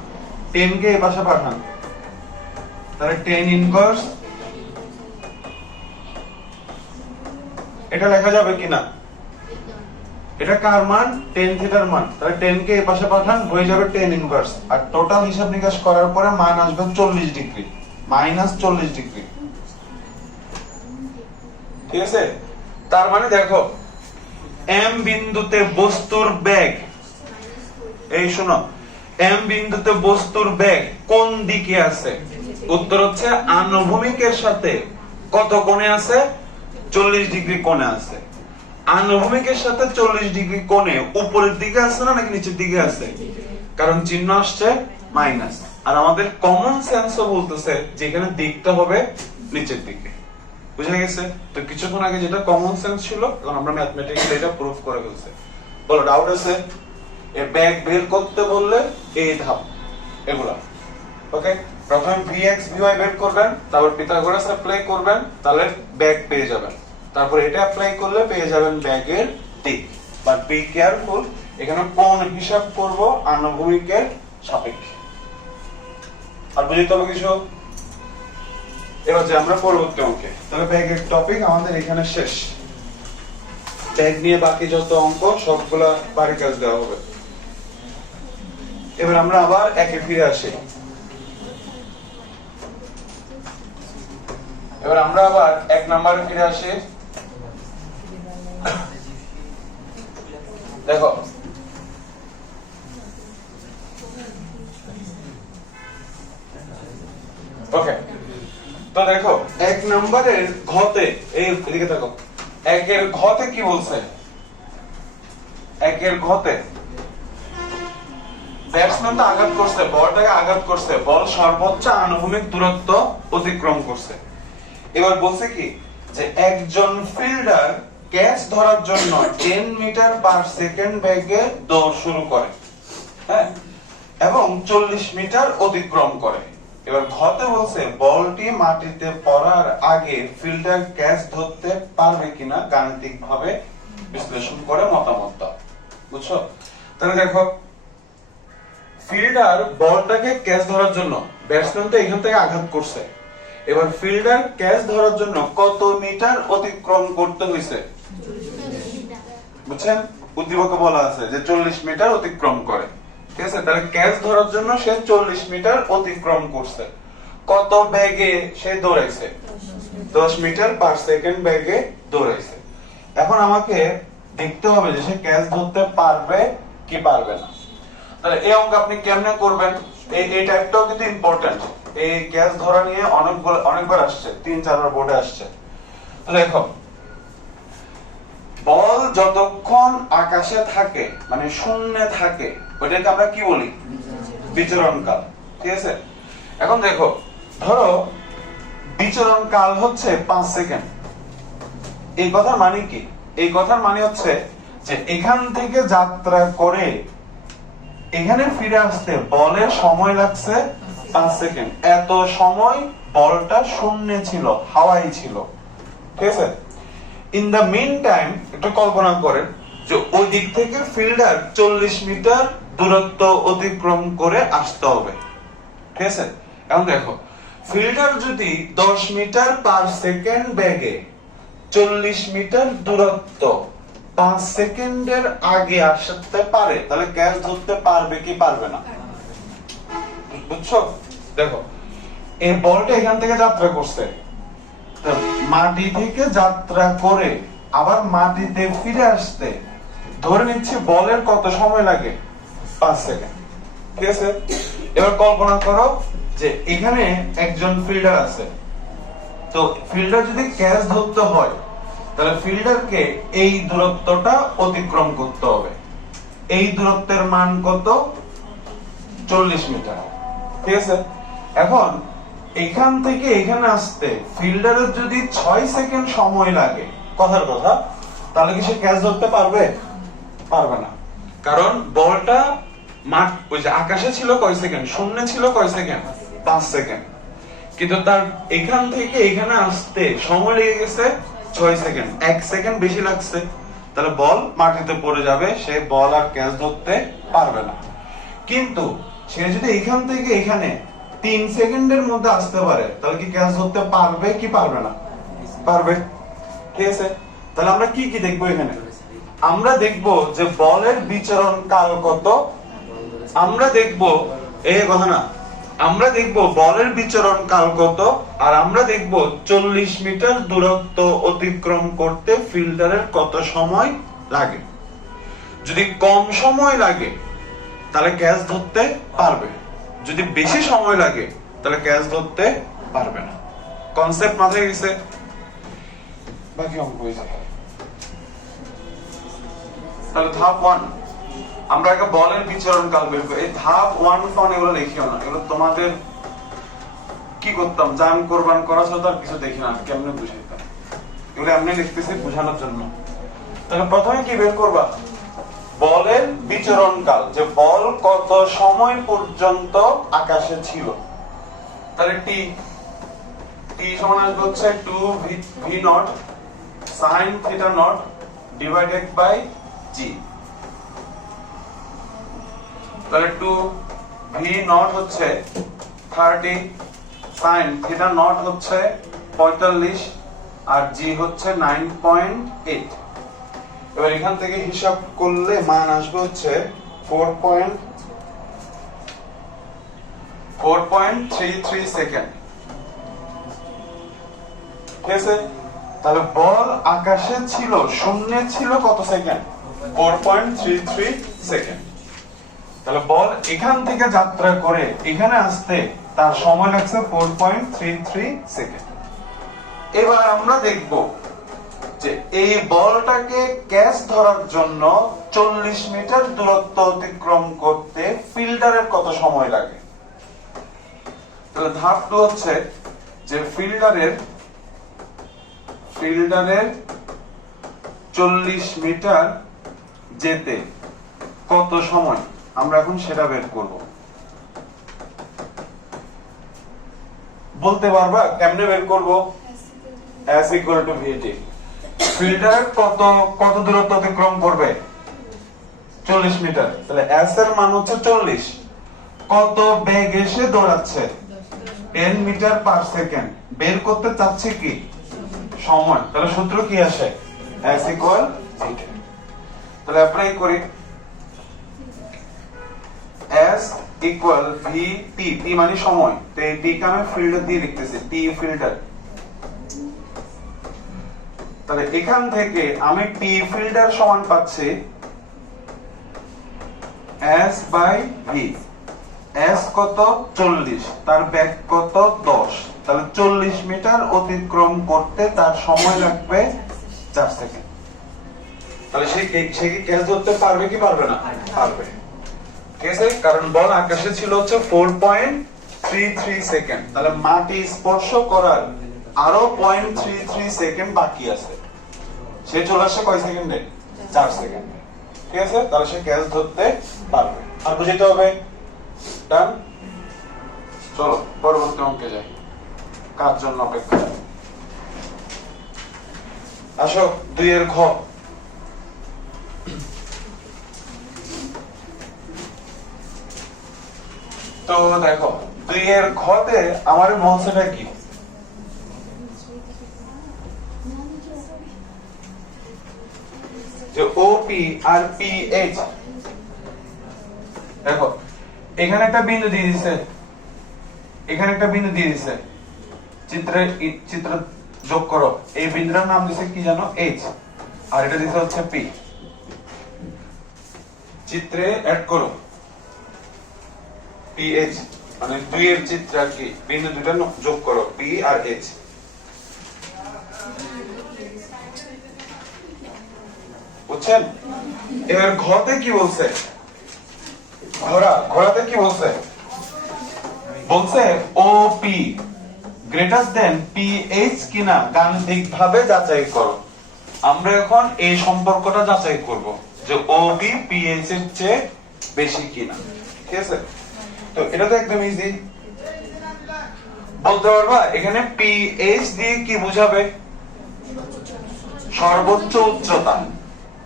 tan কে এই পাশে পাঠান, তাহলে tan ইনভার্স, এটা লেখা যাবে কিনা? এটা কার মান? tan থিটার মান। তাহলে tan কে এই পাশে পাঠান, হয়ে যাবে tan ইনভার্স। আর টোটাল হিসাব নিকাশ করার পরে মান আসবে 40 ডিগ্রি, -40 ডিগ্রি। ঠিক আছে? তার মানে দেখো এম বিন্দুতে বস্তুর বেগ, এই শোনো, এম বিন্দুতে বস্তুর বেগ কোন দিকে আছে? উত্তর হচ্ছে আনুভূমিকের সাথে কত কোণে আছে? 40 ডিগ্রি কোণে আছে। আনুভূমিকের সাথে 40 ডিগ্রি কোণে উপরের দিকে আছে না নাকি নিচের দিকে আছে? কারণ চিহ্ন আসছে মাইনাস। আর আমাদের কমন সেন্সও বলতেছে যে এখানে দিকটা হবে নিচের দিকে। বুঝা গেছে? তো কিছুক্ষণ আগে যেটা কমন সেন্স ছিল, এখন আমরা ম্যাথমেটিক্যালি এটা প্রুফ করে ফেলছি। বলো ডাউট আছে? এই ব্যাগ বের করতে বললে এই ধাপ এগুলা। ওকে, প্রথমে vx vy বের করবেন, তারপর পিথাগোরাস অ্যাপ্লাই করবেন, তাহলে ব্যাগ পেয়ে যাবেন। তারপর এটা অ্যাপ্লাই করলে পেয়ে যাবেন ব্যাগের দিক। বাট বি কেয়ারফুল, এখানে কোণ হিসাব করব আনুভূমিকের সাপেক্ষে। আর বুঝতে হবে কিছু? এবার যে আমরা পরবর্তী অঙ্কে, তবে ব্যাগের টপিক আমাদের এখানে শেষ। ব্যাগ নিয়ে বাকি যত অঙ্ক সবগুলা বাড়ি কাজ দেওয়া হবে। এবার আমরা আবার একে ফিরে আসি। এবার আমরা আবার 1 নম্বরে ফিরে আসি। দেখো ওকে, তো দেখো 1 নম্বরের ঘতে, এই এদিকে দেখো, 1-এর ঘতে কি বলছে? 1-এর ঘতে ব্যাটসম্যান তো আঘাত করছে, বলটাকে আঘাত করছে, বল সর্বোচ্চ আনুভূমিক দূরত্ব অতিক্রম করছে। এবার বলছে কি যে একজন ফিল্ডার ক্যাচ ধরার জন্য 10 মিটার পার সেকেন্ড বেগে দৌড় শুরু করে, হ্যাঁ, এবং 40 মিটার অতিক্রম করে। এবার ঘতে বলছে বলটি মাটিতে পড়ার আগে ফিল্ডার ক্যাচ ধরতে পারবে কিনা গাণিতিক ভাবে বিশ্লেষণ করে মতামত দাও। বুঝছো? তাহলে দেখো, ফিল্ডার বলটাকে ক্যাচ ধরার জন্য, ব্যাটসম্যান তো এখান থেকে আঘাত করছে, এবার ফিল্ডার ক্যাচ ধরার জন্য কত মিটার অতিক্রম করতে হয়েছে? বুঝছেন? উদ্দীপকে বলা আছে যে 40 মিটার অতিক্রম করে, ঠিক আছে? তাহলে ক্যাচ ধরার জন্য সে 40 মিটার অতিক্রম করছে। কত বেগে সে দৌড়াইছে? 10 মিটার পার সেকেন্ড বেগে দৌড়াইছে। এখন আমাকে দেখতে হবে যে সে ক্যাচ ধরতে পারবে কি পারবে না। তাহলে এই অঙ্ক আপনি কেমনে করবেন? এই টাইপটাও কিন্তু ইম্পর্টেন্ট। এই ক্যাচ ধরা নিয়ে অনেকবার আসছে, 3-4 বার বোর্ডে আসছে। তো দেখো, বল যতক্ষণ আকাশে থাকে, মানে শূন্যে থাকে, ওইটাকে আমরা কি বলি? বিচরণ কাল। ঠিক আছে? এখন দেখো, ধরো বিচরণ কাল হচ্ছে 5 সেকেন্ড। এই কথার মানে কি? এই কথার মানে হচ্ছে যে এখান থেকে যাত্রা করে এখানে ফিরে আসতে বলের সময় লাগছে 5 সেকেন্ড। এত সময় বলটা শূন্যে ছিল, হাওয়ায় ছিল। ঠিক আছে? ইন দা মিন টাইম, একটু কল্পনা করেন যে ওই দিক থেকে ফিল্ডার 40 মিটার দূরত্ব অতিক্রম করে আসতে হবে। ঠিক আছে? এখন দেখো, ফিল্ডার যদি 10 মিটার পার সেকেন্ড বেগে 40 মিটার দূরত্ব 5 সেকেন্ডের আগে আসতে পারে, তাহলে ক্যাচ ধরতে পারবে কি পারবে না? বুঝছো? দেখো, এই বলটা এখান থেকে যাত্রা করছে, মাটি থেকে যাত্রা করে আবার মাটিতে ফিরে আসতে ধরে নিচ্ছি বলের কত সময় লাগে? 5 সেকেন্ড। ঠিক আছে? এবার কল্পনা করো যে এখানে একজন ফিল্ডার আছে। তো ফিল্ডার যদি ক্যাচ ধরতে হয়, তাহলে ফিল্ডারকে এই দূরত্বটা অতিক্রম করতে হবে। এই দূরত্বের মান কত? 40 মিটার। ঠিক আছে? এখন এখান থেকে এখানে আসতে ফিল্ডারের যদি 6 সেকেন্ড সময় লাগে, কথার কথা, তাহলে কি সে ক্যাচ ধরতে পারবে? পারবে না। কারণ বলটা ওই যে আকাশে ছিল কয় সেকেন্ড, শূন্যে ছিল কয় সেকেন্ড? 5 সেকেন্ড। কিন্তু তার এখান থেকে এখানে আসতে সময় লেগে গেছে 6 সেকেন্ড, 1 সেকেন্ড বেশি লাগছে। তাহলে বল মাটিতে পড়ে যাবে, সে বল আর ক্যাচ ধরতে পারবে না। কিন্তু সে যদি এখান থেকে এখানে 3 সেকেন্ডের মধ্যে আসতে পারে, তাহলে কি ক্যাচ ধরতে পারবে কি পারবে না? পারবে। ঠিক আছে? তাহলে আমরা কি কি দেখবো এখানে? আমরা দেখব যে বলের বিচরণ কাল কত। আমরা দেখব এই কথা না, আমরা দেখব বলের বিচরণ কাল কত, আর আমরা দেখব 40 মিটার দূরত্ব অতিক্রম করতে ফিল্ডারের কত সময় লাগে। যদি কম সময় লাগে তাহলে ক্যাচ ধরতে পারবে, যদি বেশি সময় লাগে তাহলে ক্যাচ ধরতে পারবে না। কনসেপ্ট মাথায় গেছে? বাকি অঙ্ক হয়েছে। তাহলে ধাপ 1 আমরা একটা বলের বিচরণ কাল বের করি। এই ধাপ 1 ফোন এগুলো লিখিও না, এগুলো তোমাদের কি করতাম, জান কোরবান করা ছাড়া আর কিছু দেখি না, কেমনে বুঝাইতাম। এগুলো এমনি লিখতেছি বোঝানোর জন্য। তাহলে প্রথমে কি বের করবা? বলের বিচরণ কাল, যে বল কত সময় পর্যন্ত আকাশে ছিল। তাহলে টি সমান আসবে হচ্ছে 2v naught sin theta naught divided by g। তাহলে 2v নট হচ্ছে 30, sin theta নট হচ্ছে 45 আর g হচ্ছে 9.8। এবার এখান থেকে হিসাব করলে মান আসবে হচ্ছে 4.33 সেকেন্ড। ঠিক আছে? তাহলে বল আকাশে ছিল, শূন্যে ছিল কত সেকেন্ড? 4.33 সেকেন্ড। তাহলে বল এখান থেকে যাত্রা করে এখানে আসতে তার সময় লাগছে 4.33 সেকেন্ড। এবার আমরা দেখব যে এই বলটাকে ক্যাচ ধরার জন্য 40 মিটার দূরত্ব অতিক্রম করতে ফিল্ডারের কত সময় লাগে। তাহলে ধাপ 2 হচ্ছে যে ফিল্ডারের 40 মিটার যেতে কত সময়, আমরা এখন সেটা বের করব। বলতে পারবা কেমনে বের করব? S equal to VT। Filter কত দূরত্ব অতিক্রম করবে? 40 মিটার। তাহলে S এর মান হচ্ছে 40। কত বেগে সে দৌড়াচ্ছে? 10 মিটার পার সেকেন্ড। বের করতে চাচ্ছে কি? সময়। তাহলে সূত্র কি আসে? S equal VT। তাহলে অ্যাপ্লাই করি। S equal VT, T মানে সময়। তো এই T কে আমি ফিল্টার দিয়ে লিখতেছি, T ফিল্টার। তাহলে এখান থেকে আমি T ফিল্টার সমান পাচ্ছি S বাই V। S কত? 40, তার বেগ কত? 10। তাহলে 40 মিটার অতিক্রম করতে তার সময় লাগবে 4 সেকেন্ড। তাহলে সে কি ক্যাচ ধরতে পারবে কি পারবে না? পারবে। ঠিক আছে, কারণ বল আকাশে ছিল হচ্ছে 4.33 সেকেন্ড। তাহলে মাটি স্পর্শ করার আরো 0.33 সেকেন্ড বাকি আছে। সে চলে আসে কয় সেকেন্ডে? 4 সেকেন্ডে। ঠিক আছে, তাহলে সে ক্যাচ ধরতে পারবে। আর বুঝতে হবে। ডান। চলো পরবর্তী অঙ্কে যাই, কার জন্য অপেক্ষা। আসো 2 এর ঘ। তো দেখো 2 এর ঘতে আমার বলছেটা কি? যে ওপি আর পিএইচ। দেখো এখানে একটা বিন্দু দিয়ে দিছে, এখানে একটা বিন্দু দিয়ে দিছে। চিত্র যোগ করো। এই বিন্দুটার নাম দিছে কি জানো? এইচ। আর এটা দিছে হচ্ছে পি। চিত্রে অ্যাড করো পিএইচ, মানে 2 এর চিত্র আর কি, বিন্দু দুটো যোগ করো, পি আর এইচ। বুঝছেন? এবার ঘতে কি বলছে? ঘোড়াতে কি বলছে? বলছে ওপি গ্রেটার দেন পিএইচ কিনা গাণিতিকভাবে যাচাই করো। আমরা এখন এই সম্পর্কটা যাচাই করব যে ওবি পিএইচ এর চেয়ে বেশি কিনা। ঠিক আছে, তো এটা তো একদম ইজি। বলতে পারবা এখানে পিএইচ দিয়ে কি বোঝাবে? সর্বোচ্চ উচ্চতা।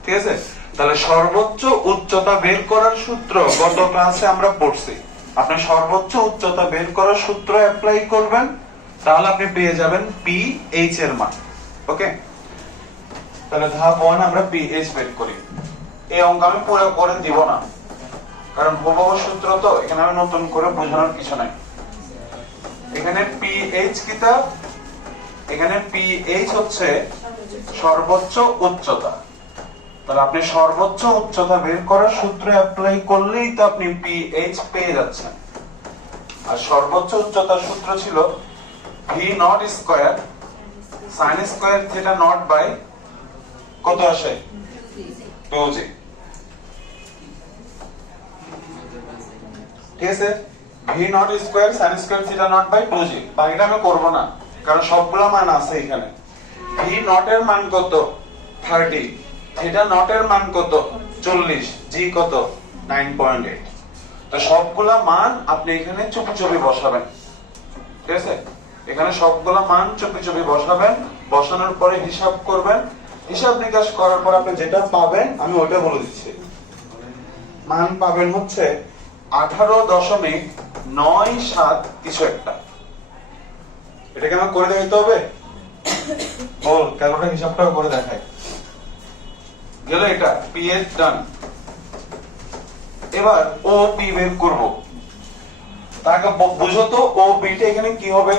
ঠিক আছে, তাহলে সর্বোচ্চ উচ্চতা বের করার সূত্র গত ক্লাসে আমরা পড়ছি। আপনি সর্বোচ্চ উচ্চতা বের করার সূত্র অ্যাপ্লাই করবেন, তাহলে আপনি পেয়ে যাবেন পিএইচ এর মান। ওকে, তাহলে ধাপ 1 আমরা পিএইচ বের করি। এই অঙ্ক আমি পুরো করে দিব না, কারণ হুবহু সূত্র তো, এখানে আমি নতুন করে বোঝানোর কিছু নাই। এখানে পিএইচ কিটা? এখানে পিএইচ হচ্ছে সর্বোচ্চ উচ্চতা। তাহলে আপনি সর্বোচ্চ উচ্চতা বের করার সূত্র অ্যাপ্লাই করলেই তো আপনি পিএইচ পেয়ে যাচ্ছেন। আর সর্বোচ্চ উচ্চতার সূত্র ছিল v naught square sine square theta naught by কত আসে? 2g। ঠিক আছে, V naught square sine square theta naught by 2g। বাকিটা আমি করব না, কারণ সবগুলা মান আছে এখানে। ভি নট এর মান কত? 30। থিটা নট এর মান কত? 40। জি কত? 9.8। তো সবগুলা মান আপনি এখানে চুপি চুপি বসাবেন। ঠিক আছে, এখানে সবগুলা মান চুপি চুপি বসাবেন। বসানোর পরে হিসাব করবেন। হিসাব নিকাশ করার পর আপনি যেটা পাবেন আমি ওটা বলে দিচ্ছি। মান পাবেন হচ্ছে 18.97 কিছু একটা। এটাকে আমার করে দেখাইতে হবে? বল, ক্যালকুলেটর হিসাবটাও করে দেখাই। গেল এটা পিএইচ ডান। এবার ওপি বের করব। তাকে বুঝো তো ওপি টা এখানে কি হবে?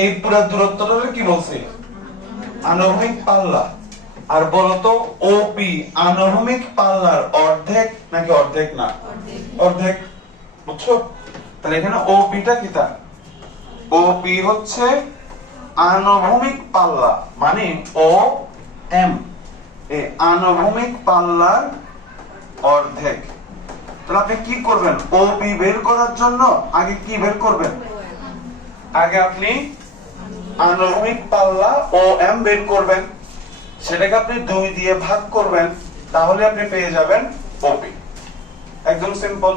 এই পুরো দূরত্বটা কি বলছে? আনুভূমিক পাল্লা। আর বলতো ওপি আনুভূমিক পাল্লার অর্ধেক নাকি অর্ধেক না? অর্ধেক। বুঝছো? তাহলে এখানে ওপি টা কিটা? ওপি হচ্ছে আনুভূমিক পাল্লা, মানে ও এম, এই আনুভূমিক পাল্লার অর্ধেক। তাহলে আপনি কি করবেন? ওপি বের করার জন্য আগে কি বের করবেন? আগে আপনি আনুভূমিক পাল্লা ও এম বের করবেন, সেটাকে আপনি 2 দিয়ে ভাগ করবেন, তাহলে আপনি পেয়ে যাবেন ওপি। একদম সিম্পল।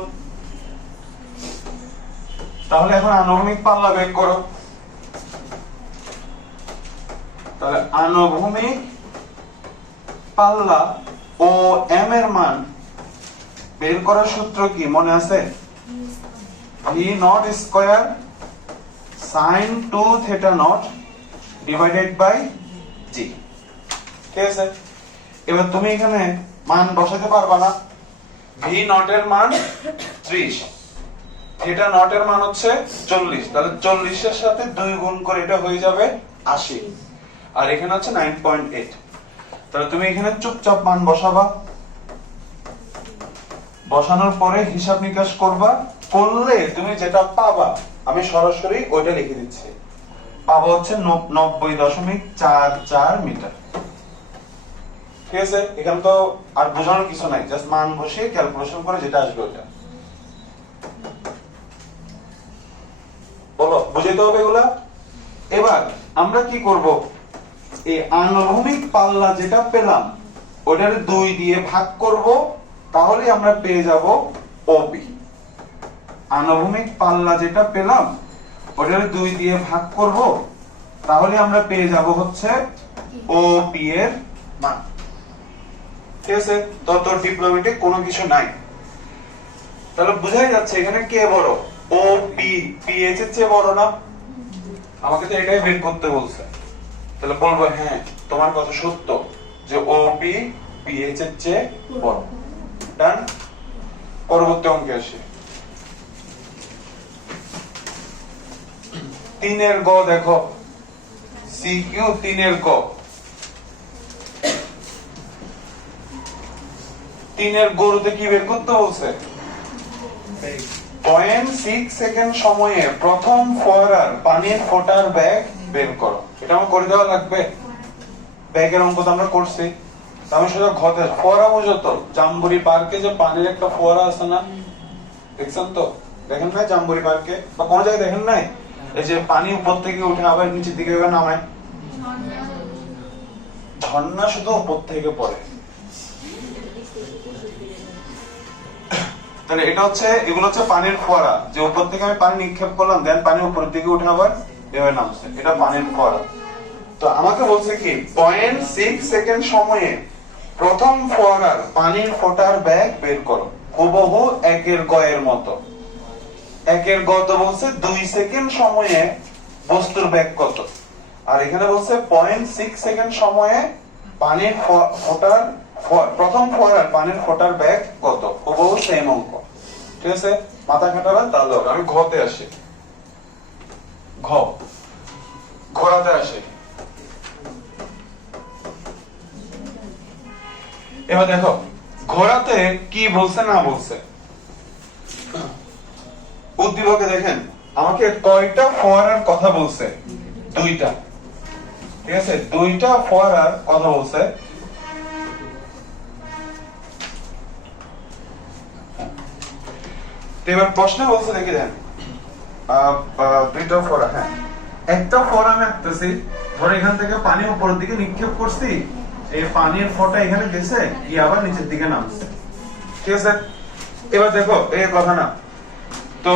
তাহলে এখন আনুভূমিক পাল্লা বের করো। তাহলে আনুভূমিক পাল্লা ও এম এর মান বের করার সূত্র কি মনে আছে? V naught square sin 2 theta naught divided by G. ঠিক আছে, এবার তুমি এখানে মান বসাতে পারবা না। ভি নট এর মান 30, থিটা নট এর মান হচ্ছে 40, তাহলে 40 এর সাথে 2 গুণ করে এটা হয়ে যাবে 80, আর এখানে হচ্ছে 9.8। তাহলে তুমি এখানে চুপচাপ মান বসাবা, বসানোর পরে হিসাব নিকাশ করবা, করলে তুমি যেটা পাবা আমি সরাসরি ওইটা লিখে দিচ্ছি। পাবো হচ্ছে 90.44 মিটার। ঠিক আছে, এখানে তো আর বোঝানোর কিছু নাই, জাস্ট মান বসিয়ে ক্যালকুলেশন করে যেটা আসবে ওটা বলো, বুঝাইতে হবে এগুলা। এবার আমরা কি করব, এই আনুভূমিক পাল্লা যেটা পেলাম ওটারে 2 দিয়ে ভাগ করব, তাহলে আমরা পেয়ে যাব ওপি। আনুভূমিক পাল্লা যেটা পেলাম ওটারে 2 দিয়ে ভাগ করব, তাহলে আমরা পেয়ে যাব হচ্ছে ওপি এর মান। ঠিক আছে, তত ডিপ্লোমেটিক কোনো কিছু নাই। তাহলে বোঝাই যাচ্ছে এখানে কে বড়, ওপি পিএইচ এর চেয়ে বড় না? আমাকে তো এটাই বের করতে বলছে, তাহলে বলবো হ্যাঁ তোমার কথা সত্য যে ওপি পিএইচ এর চেয়ে বড়। ডান। পরবর্তী অঙ্কে আসি। 3 এর গ দেখো, সিকিউ 3 এর গ। 3 এর গরুতে কি বের করতে বলছে? 0.6 সেকেন্ড সময়ে প্রথম ফোয়ারার পানির ফোঁটার ব্যাগ বের করো। এটা আমার করে দেওয়া লাগবে? ব্যাগের অঙ্ক তো আমরা করছি। আমি শুধু ঘতে ফোয়ারা বুঝো তো, জাম্বুরি পার্কে যে পানির একটা ফোয়ারা আছে না, দেখছেন তো? দেখেন নাই জাম্বুরি পার্কে বা কোন জায়গায় দেখেন নাই? এই যে পানি উপর থেকে উঠে আবার নিচের দিকে নামায়, ঝর্ণা শুধু উপর থেকে পড়ে। তাহলে এটা হচ্ছে, এগুলো হচ্ছে পানির ফোয়ারা, যে উপর থেকে আমি পানি নিক্ষেপ করলাম, দেন পানি উপরের দিকে উঠে আবার এভাবে নামছে, এটা পানির ফোয়ারা। তো আমাকে বলছে কি 0.6 সেকেন্ড সময়ে প্রথম ফোয়ারার পানির ফোঁটার ব্যাগ বের করো, হুবহু 1 এর গ এর মতো। 1 এর গ তো বলছে 2 সেকেন্ড সময়ে বস্তুর ব্যাগ কত, আর এখানে বলছে 0.6 সেকেন্ড সময়ে পানির ফোঁটার প্রথম ফোয়ারার পানির ফোঁটার ব্যাগ কত, হুবহু সেম অঙ্ক। ঠিক আছে, মাথা খাটাবেন তাহলে আমি ঘতে আসি, ঘোরাতে আসি। এবার দেখো ঘোরাতে কি বলছে না বলছে, উদ্দীপকে দেখেন আমাকে কয়টা ফোয়ারার কথা বলছে? 2টা। ঠিক আছে, 2টা ফোয়ারার কথা বলছে। এবার প্রশ্নে বলছে দেখি দেন, 2টা ফোয়ারা। হ্যাঁ, একটা ফোয়ারা আমি আঁকতেছি, ধর এখান থেকে পানি উপরের দিকে নিক্ষেপ করছি, এই পানির ফোঁটা এখানে গেছে, কি আবার নিচের দিকে নামছে। ঠিক আছে, এবার দেখো এই কথা না, তো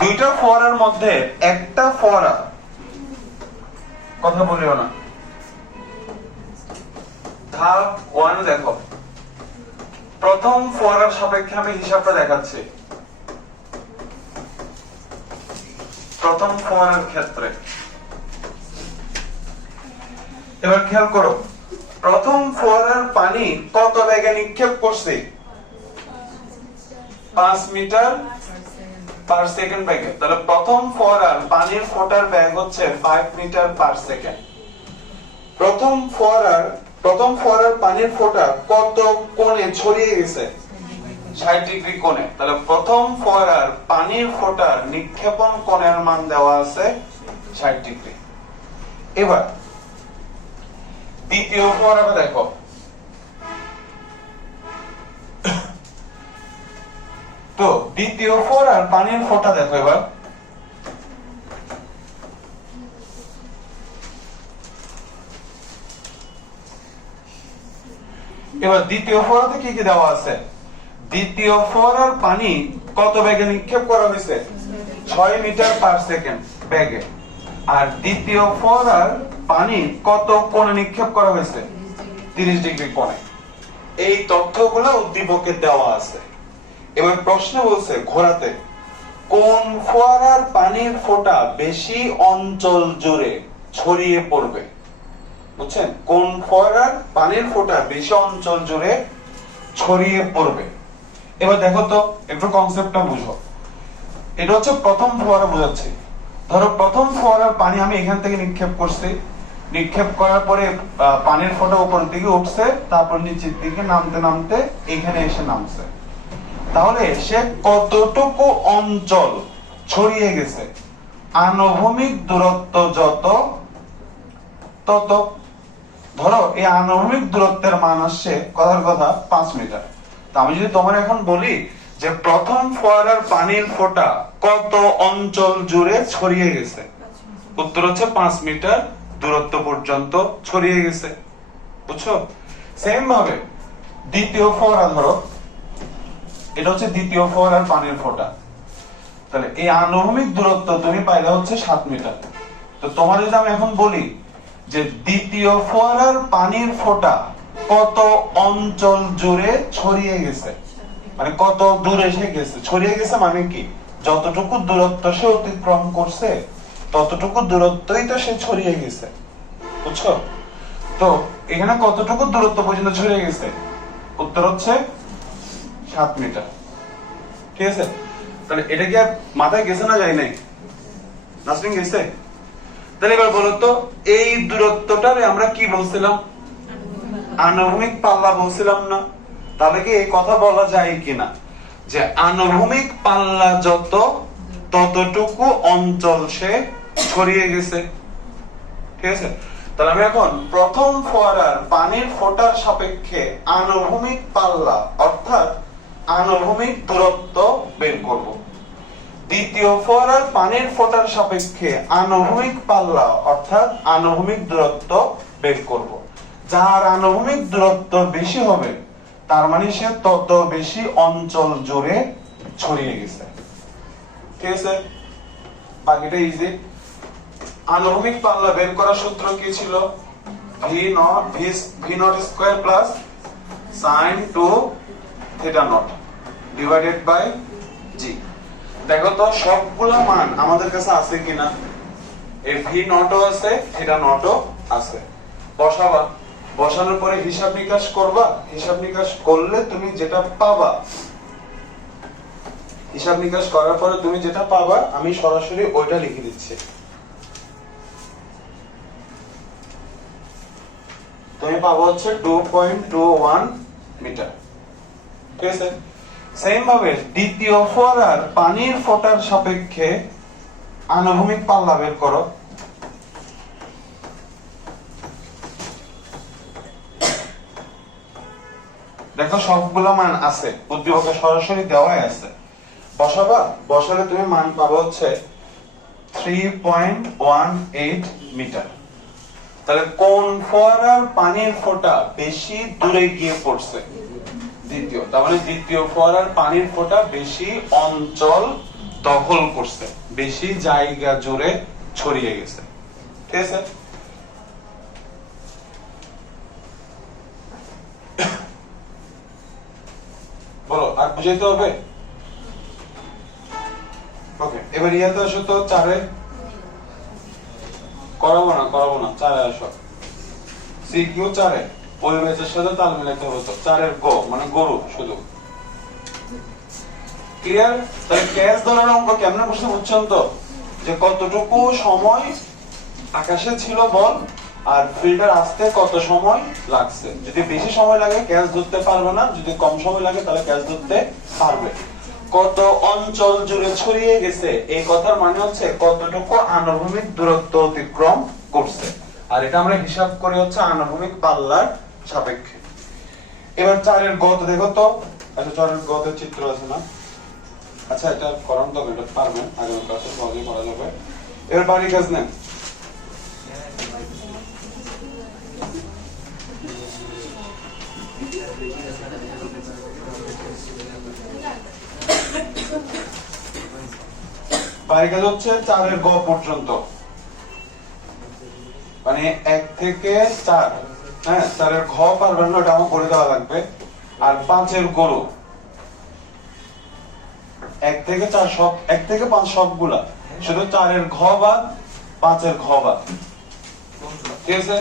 2টা ফোয়ারার মধ্যে একটা ফোয়ারা, কথা বলিও না, ধাপ 1 দেখো, প্রথম ফোয়ারার সাপেক্ষে আমি হিসাবটা দেখাচ্ছি। প্রথম ফোয়ারার ক্ষেত্রে এবার খেয়াল করো, প্রথম ফোয়ারার পানি কত বেগে নিক্ষেপ করছে? 5 মিটার পার সেকেন্ড বেগে। তাহলে প্রথম ফোয়ারার পানির ফোঁটার বেগ হচ্ছে 5 মিটার পার সেকেন্ড। প্রথম ফোয়ারার পানির ফোঁটা কত কোণে ছড়িয়ে গেছে? 60 ডিগ্রি কোণে। তাহলে প্রথম ফোয়ারার পানির ফোঁটার নিক্ষেপণ কোণের মান দেওয়া আছে 60 ডিগ্রি। এবার দ্বিতীয় ফোয়ারাটা দেখো, তো দ্বিতীয় ফোয়ারার পানির ফোঁটা দেখো। এবার এবার দ্বিতীয় ফোয়ারাতে কি কি দেওয়া আছে? দ্বিতীয় ফোয়ারার পানি কত বেগে নিক্ষেপ করা হয়েছে? 6 মিটার পার সেকেন্ড বেগে। আর দ্বিতীয় ফোয়ারার পানি কত কোণে নিক্ষেপ করা হয়েছে? 30 ডিগ্রি কোণে। এই তথ্যগুলো উদ্দীপকে দেওয়া আছে। এবার প্রশ্ন বলছে ঘোরাতে কোন ফোয়ারার পানির ফোঁটা বেশি অঞ্চল জুড়ে ছড়িয়ে পড়বে? বুঝছেন? কোন ফোয়ারার পানির ফোঁটা বেশি অঞ্চল জুড়ে ছড়িয়ে পড়বে? এবার দেখো তো একটু কনসেপ্টটা বুঝো। এটা হচ্ছে প্রথম ফোয়ারা বোঝাচ্ছি। ধরো প্রথম ফোয়ারার পানি আমি এখান থেকে নিক্ষেপ করছি, নিক্ষেপ করার পরে পানির ফোঁটা উপরের দিকে উঠছে, তারপর নিচের দিকে নামতে নামতে এখানে এসে নামছে। তাহলে সে কতটুকু অঞ্চল ছড়িয়ে গেছে? আনুভূমিক দূরত্ব যত তত। ধরো এই আনুভূমিক দূরত্বের মান আসছে কথার কথা 5 মিটার। তা আমি যদি তোমার এখন বলি যে প্রথম ফোয়ারার পানির ফোঁটা কত অঞ্চল জুড়ে ছড়িয়ে গেছে, উত্তর হচ্ছে 5 মিটার দূরত্ব পর্যন্ত ছড়িয়ে গেছে। বুঝছো? সেম ভাবে দ্বিতীয় ফোয়ারা ধরো, এটা হচ্ছে দ্বিতীয় ফোয়ারার পানির ফোঁটা। তাহলে এই আনুভূমিক দূরত্ব তুমি পাইলে হচ্ছে 7 মিটার। তো তোমার যদি আমি এখন বলি যে দ্বিতীয় ফোয়ারার পানির ফোঁটা কত অঞ্চল জুড়ে ছড়িয়ে গেছে, মানে কত দূরে এসে গেছে, ছড়িয়ে গেছে মানে কি যতটুকু দূরত্ব সে অতিক্রম করছে ততটুকু দূরত্বই তো সে ছড়িয়ে গেছে। বুঝছো? তো এখানে কতটুকু দূরত্ব পর্যন্ত ছড়িয়ে গেছে? উত্তর হচ্ছে 7 মিটার। ঠিক আছে? তাহলে এটা কি আর মাথায় গেছে না যায় নাই? নাসরিন গেছে? তাহলে এবার বলো তো এই দূরত্বটারে আমরা কি বলছিলাম? আনুভূমিক পাল্লা বলছিলাম না? তাহলে কি এই কথা বলা যায় কিনা যে আনুভূমিক পাল্লা যত ততটুকু অঞ্চল সে ছড়িয়ে গেছে? ঠিক আছে? তাহলে আমি এখন প্রথম ফোয়ারার পানির ফোঁটার সাপেক্ষে আনুভূমিক পাল্লা অর্থাৎ আনুভূমিক দূরত্ব বের করব। দ্বিতীয় ফোয়ারার পানির ফোঁটার সাপেক্ষে আনুভূমিক পাল্লা অর্থাৎ আনুভূমিক দূরত্ব বের করব। যার আনুভূমিক দূরত্ব বেশি হবে তার মানে সে তত বেশি অঞ্চল জুড়ে ছড়িয়ে গেছে। ঠিক আছে? বাকিটা ইজি। আনুভূমিক পাল্লা বের করার সূত্র কি ছিল? v naught square plus sin 2 theta naught divided by g। দেখো তো সবগুলো মান আমাদের কাছে আছে কিনা? এই v নটও আছে, থিটা নটও আছে। বসাবা, বসানোর পরে হিসাব নিকাশ করবা। হিসাব নিকাশ করলে তুমি যেটা পাবা, হিসাব নিকাশ করার পরে তুমি যেটা পাবা আমি সরাসরি ওইটা লিখে দিচ্ছি। তুমি পাবো হচ্ছে 2.21 মিটার। ঠিক আছে? সেম ভাবে দ্বিতীয় ফোয়ারার পানির ফোঁটার সাপেক্ষে আনুভূমিক পাল্লা বের করো। দেখো সবগুলো মান আছে, উদ্দীপকে সরাসরি দেওয়াই আছে। বসাবা, বসালে তুমি মান পাবো হচ্ছে 3.18 মিটার। তাহলে কোন ফোয়ারার পানির ফোঁটা বেশি দূরে গিয়ে পড়ছে? দ্বিতীয়। তার মানে দ্বিতীয় ফোয়ারার পানির ফোঁটা বেশি অঞ্চল দখল করছে, বেশি জায়গা জুড়ে ছড়িয়ে গেছে। ঠিক আছে? বলো আর বুঝাইতে হবে? ওকে, এবার ইয়াতে আসো তো 4-এ। করাবো না 4-এ আসো। সিকিউ 4-এ ওই ম্যাচের সাথে তাল মিলাতে হবে তো। 4-এর গো মানে গরু শুধু। ক্লিয়ার? তাহলে ক্যাচ ধরার অঙ্ক কেমনে বুঝতে বুঝছেন তো? যে কতটুকু সময় আকাশে ছিল বল আর ফিল্ডার আসতে কত সময় লাগছে। যদি বেশি সময় লাগে ক্যাচ ধরতে পারবে না, যদি কম সময় লাগে তাহলে ক্যাচ ধরতে পারবে। কত অঞ্চল জুড়ে ছড়িয়ে গেছে এই কথার মানে হচ্ছে কতটুকু আনুভূমিক দূরত্ব অতিক্রম করছে। আর এটা আমরা হিসাব করি হচ্ছে আনুভূমিক পাল্লার সাপেক্ষে। এবার 4-এর গত দেখো তো। আচ্ছা 4-এর গতের চিত্র আছে না? আচ্ছা এটা করান তো, এটা পারবেন, আগের ক্লাসে সহজেই করা যাবে। এবার বাড়ির কাজ নেন। বাইরের কাজ হচ্ছে 4 এর গ পর্যন্ত, মানে 1 থেকে 4, হ্যাঁ 4 এর ঘ পারবেন না, ওটা আমার করে দেওয়া লাগবে। আর 5 এর গরু, 1 থেকে 4 সব, 1 থেকে 5 সবগুলা, শুধু 4 এর ঘ বাদ, 5 এর ঘ বাদ। ঠিক আছে?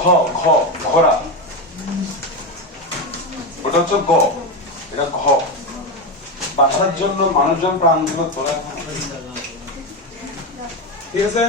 ঘ ঘ ঘোড়া, ওটা হচ্ছে গ, এটা ঘ। বাসার জন্য মানুষজন প্রাণ দিল তোরা। ঠিক আছে?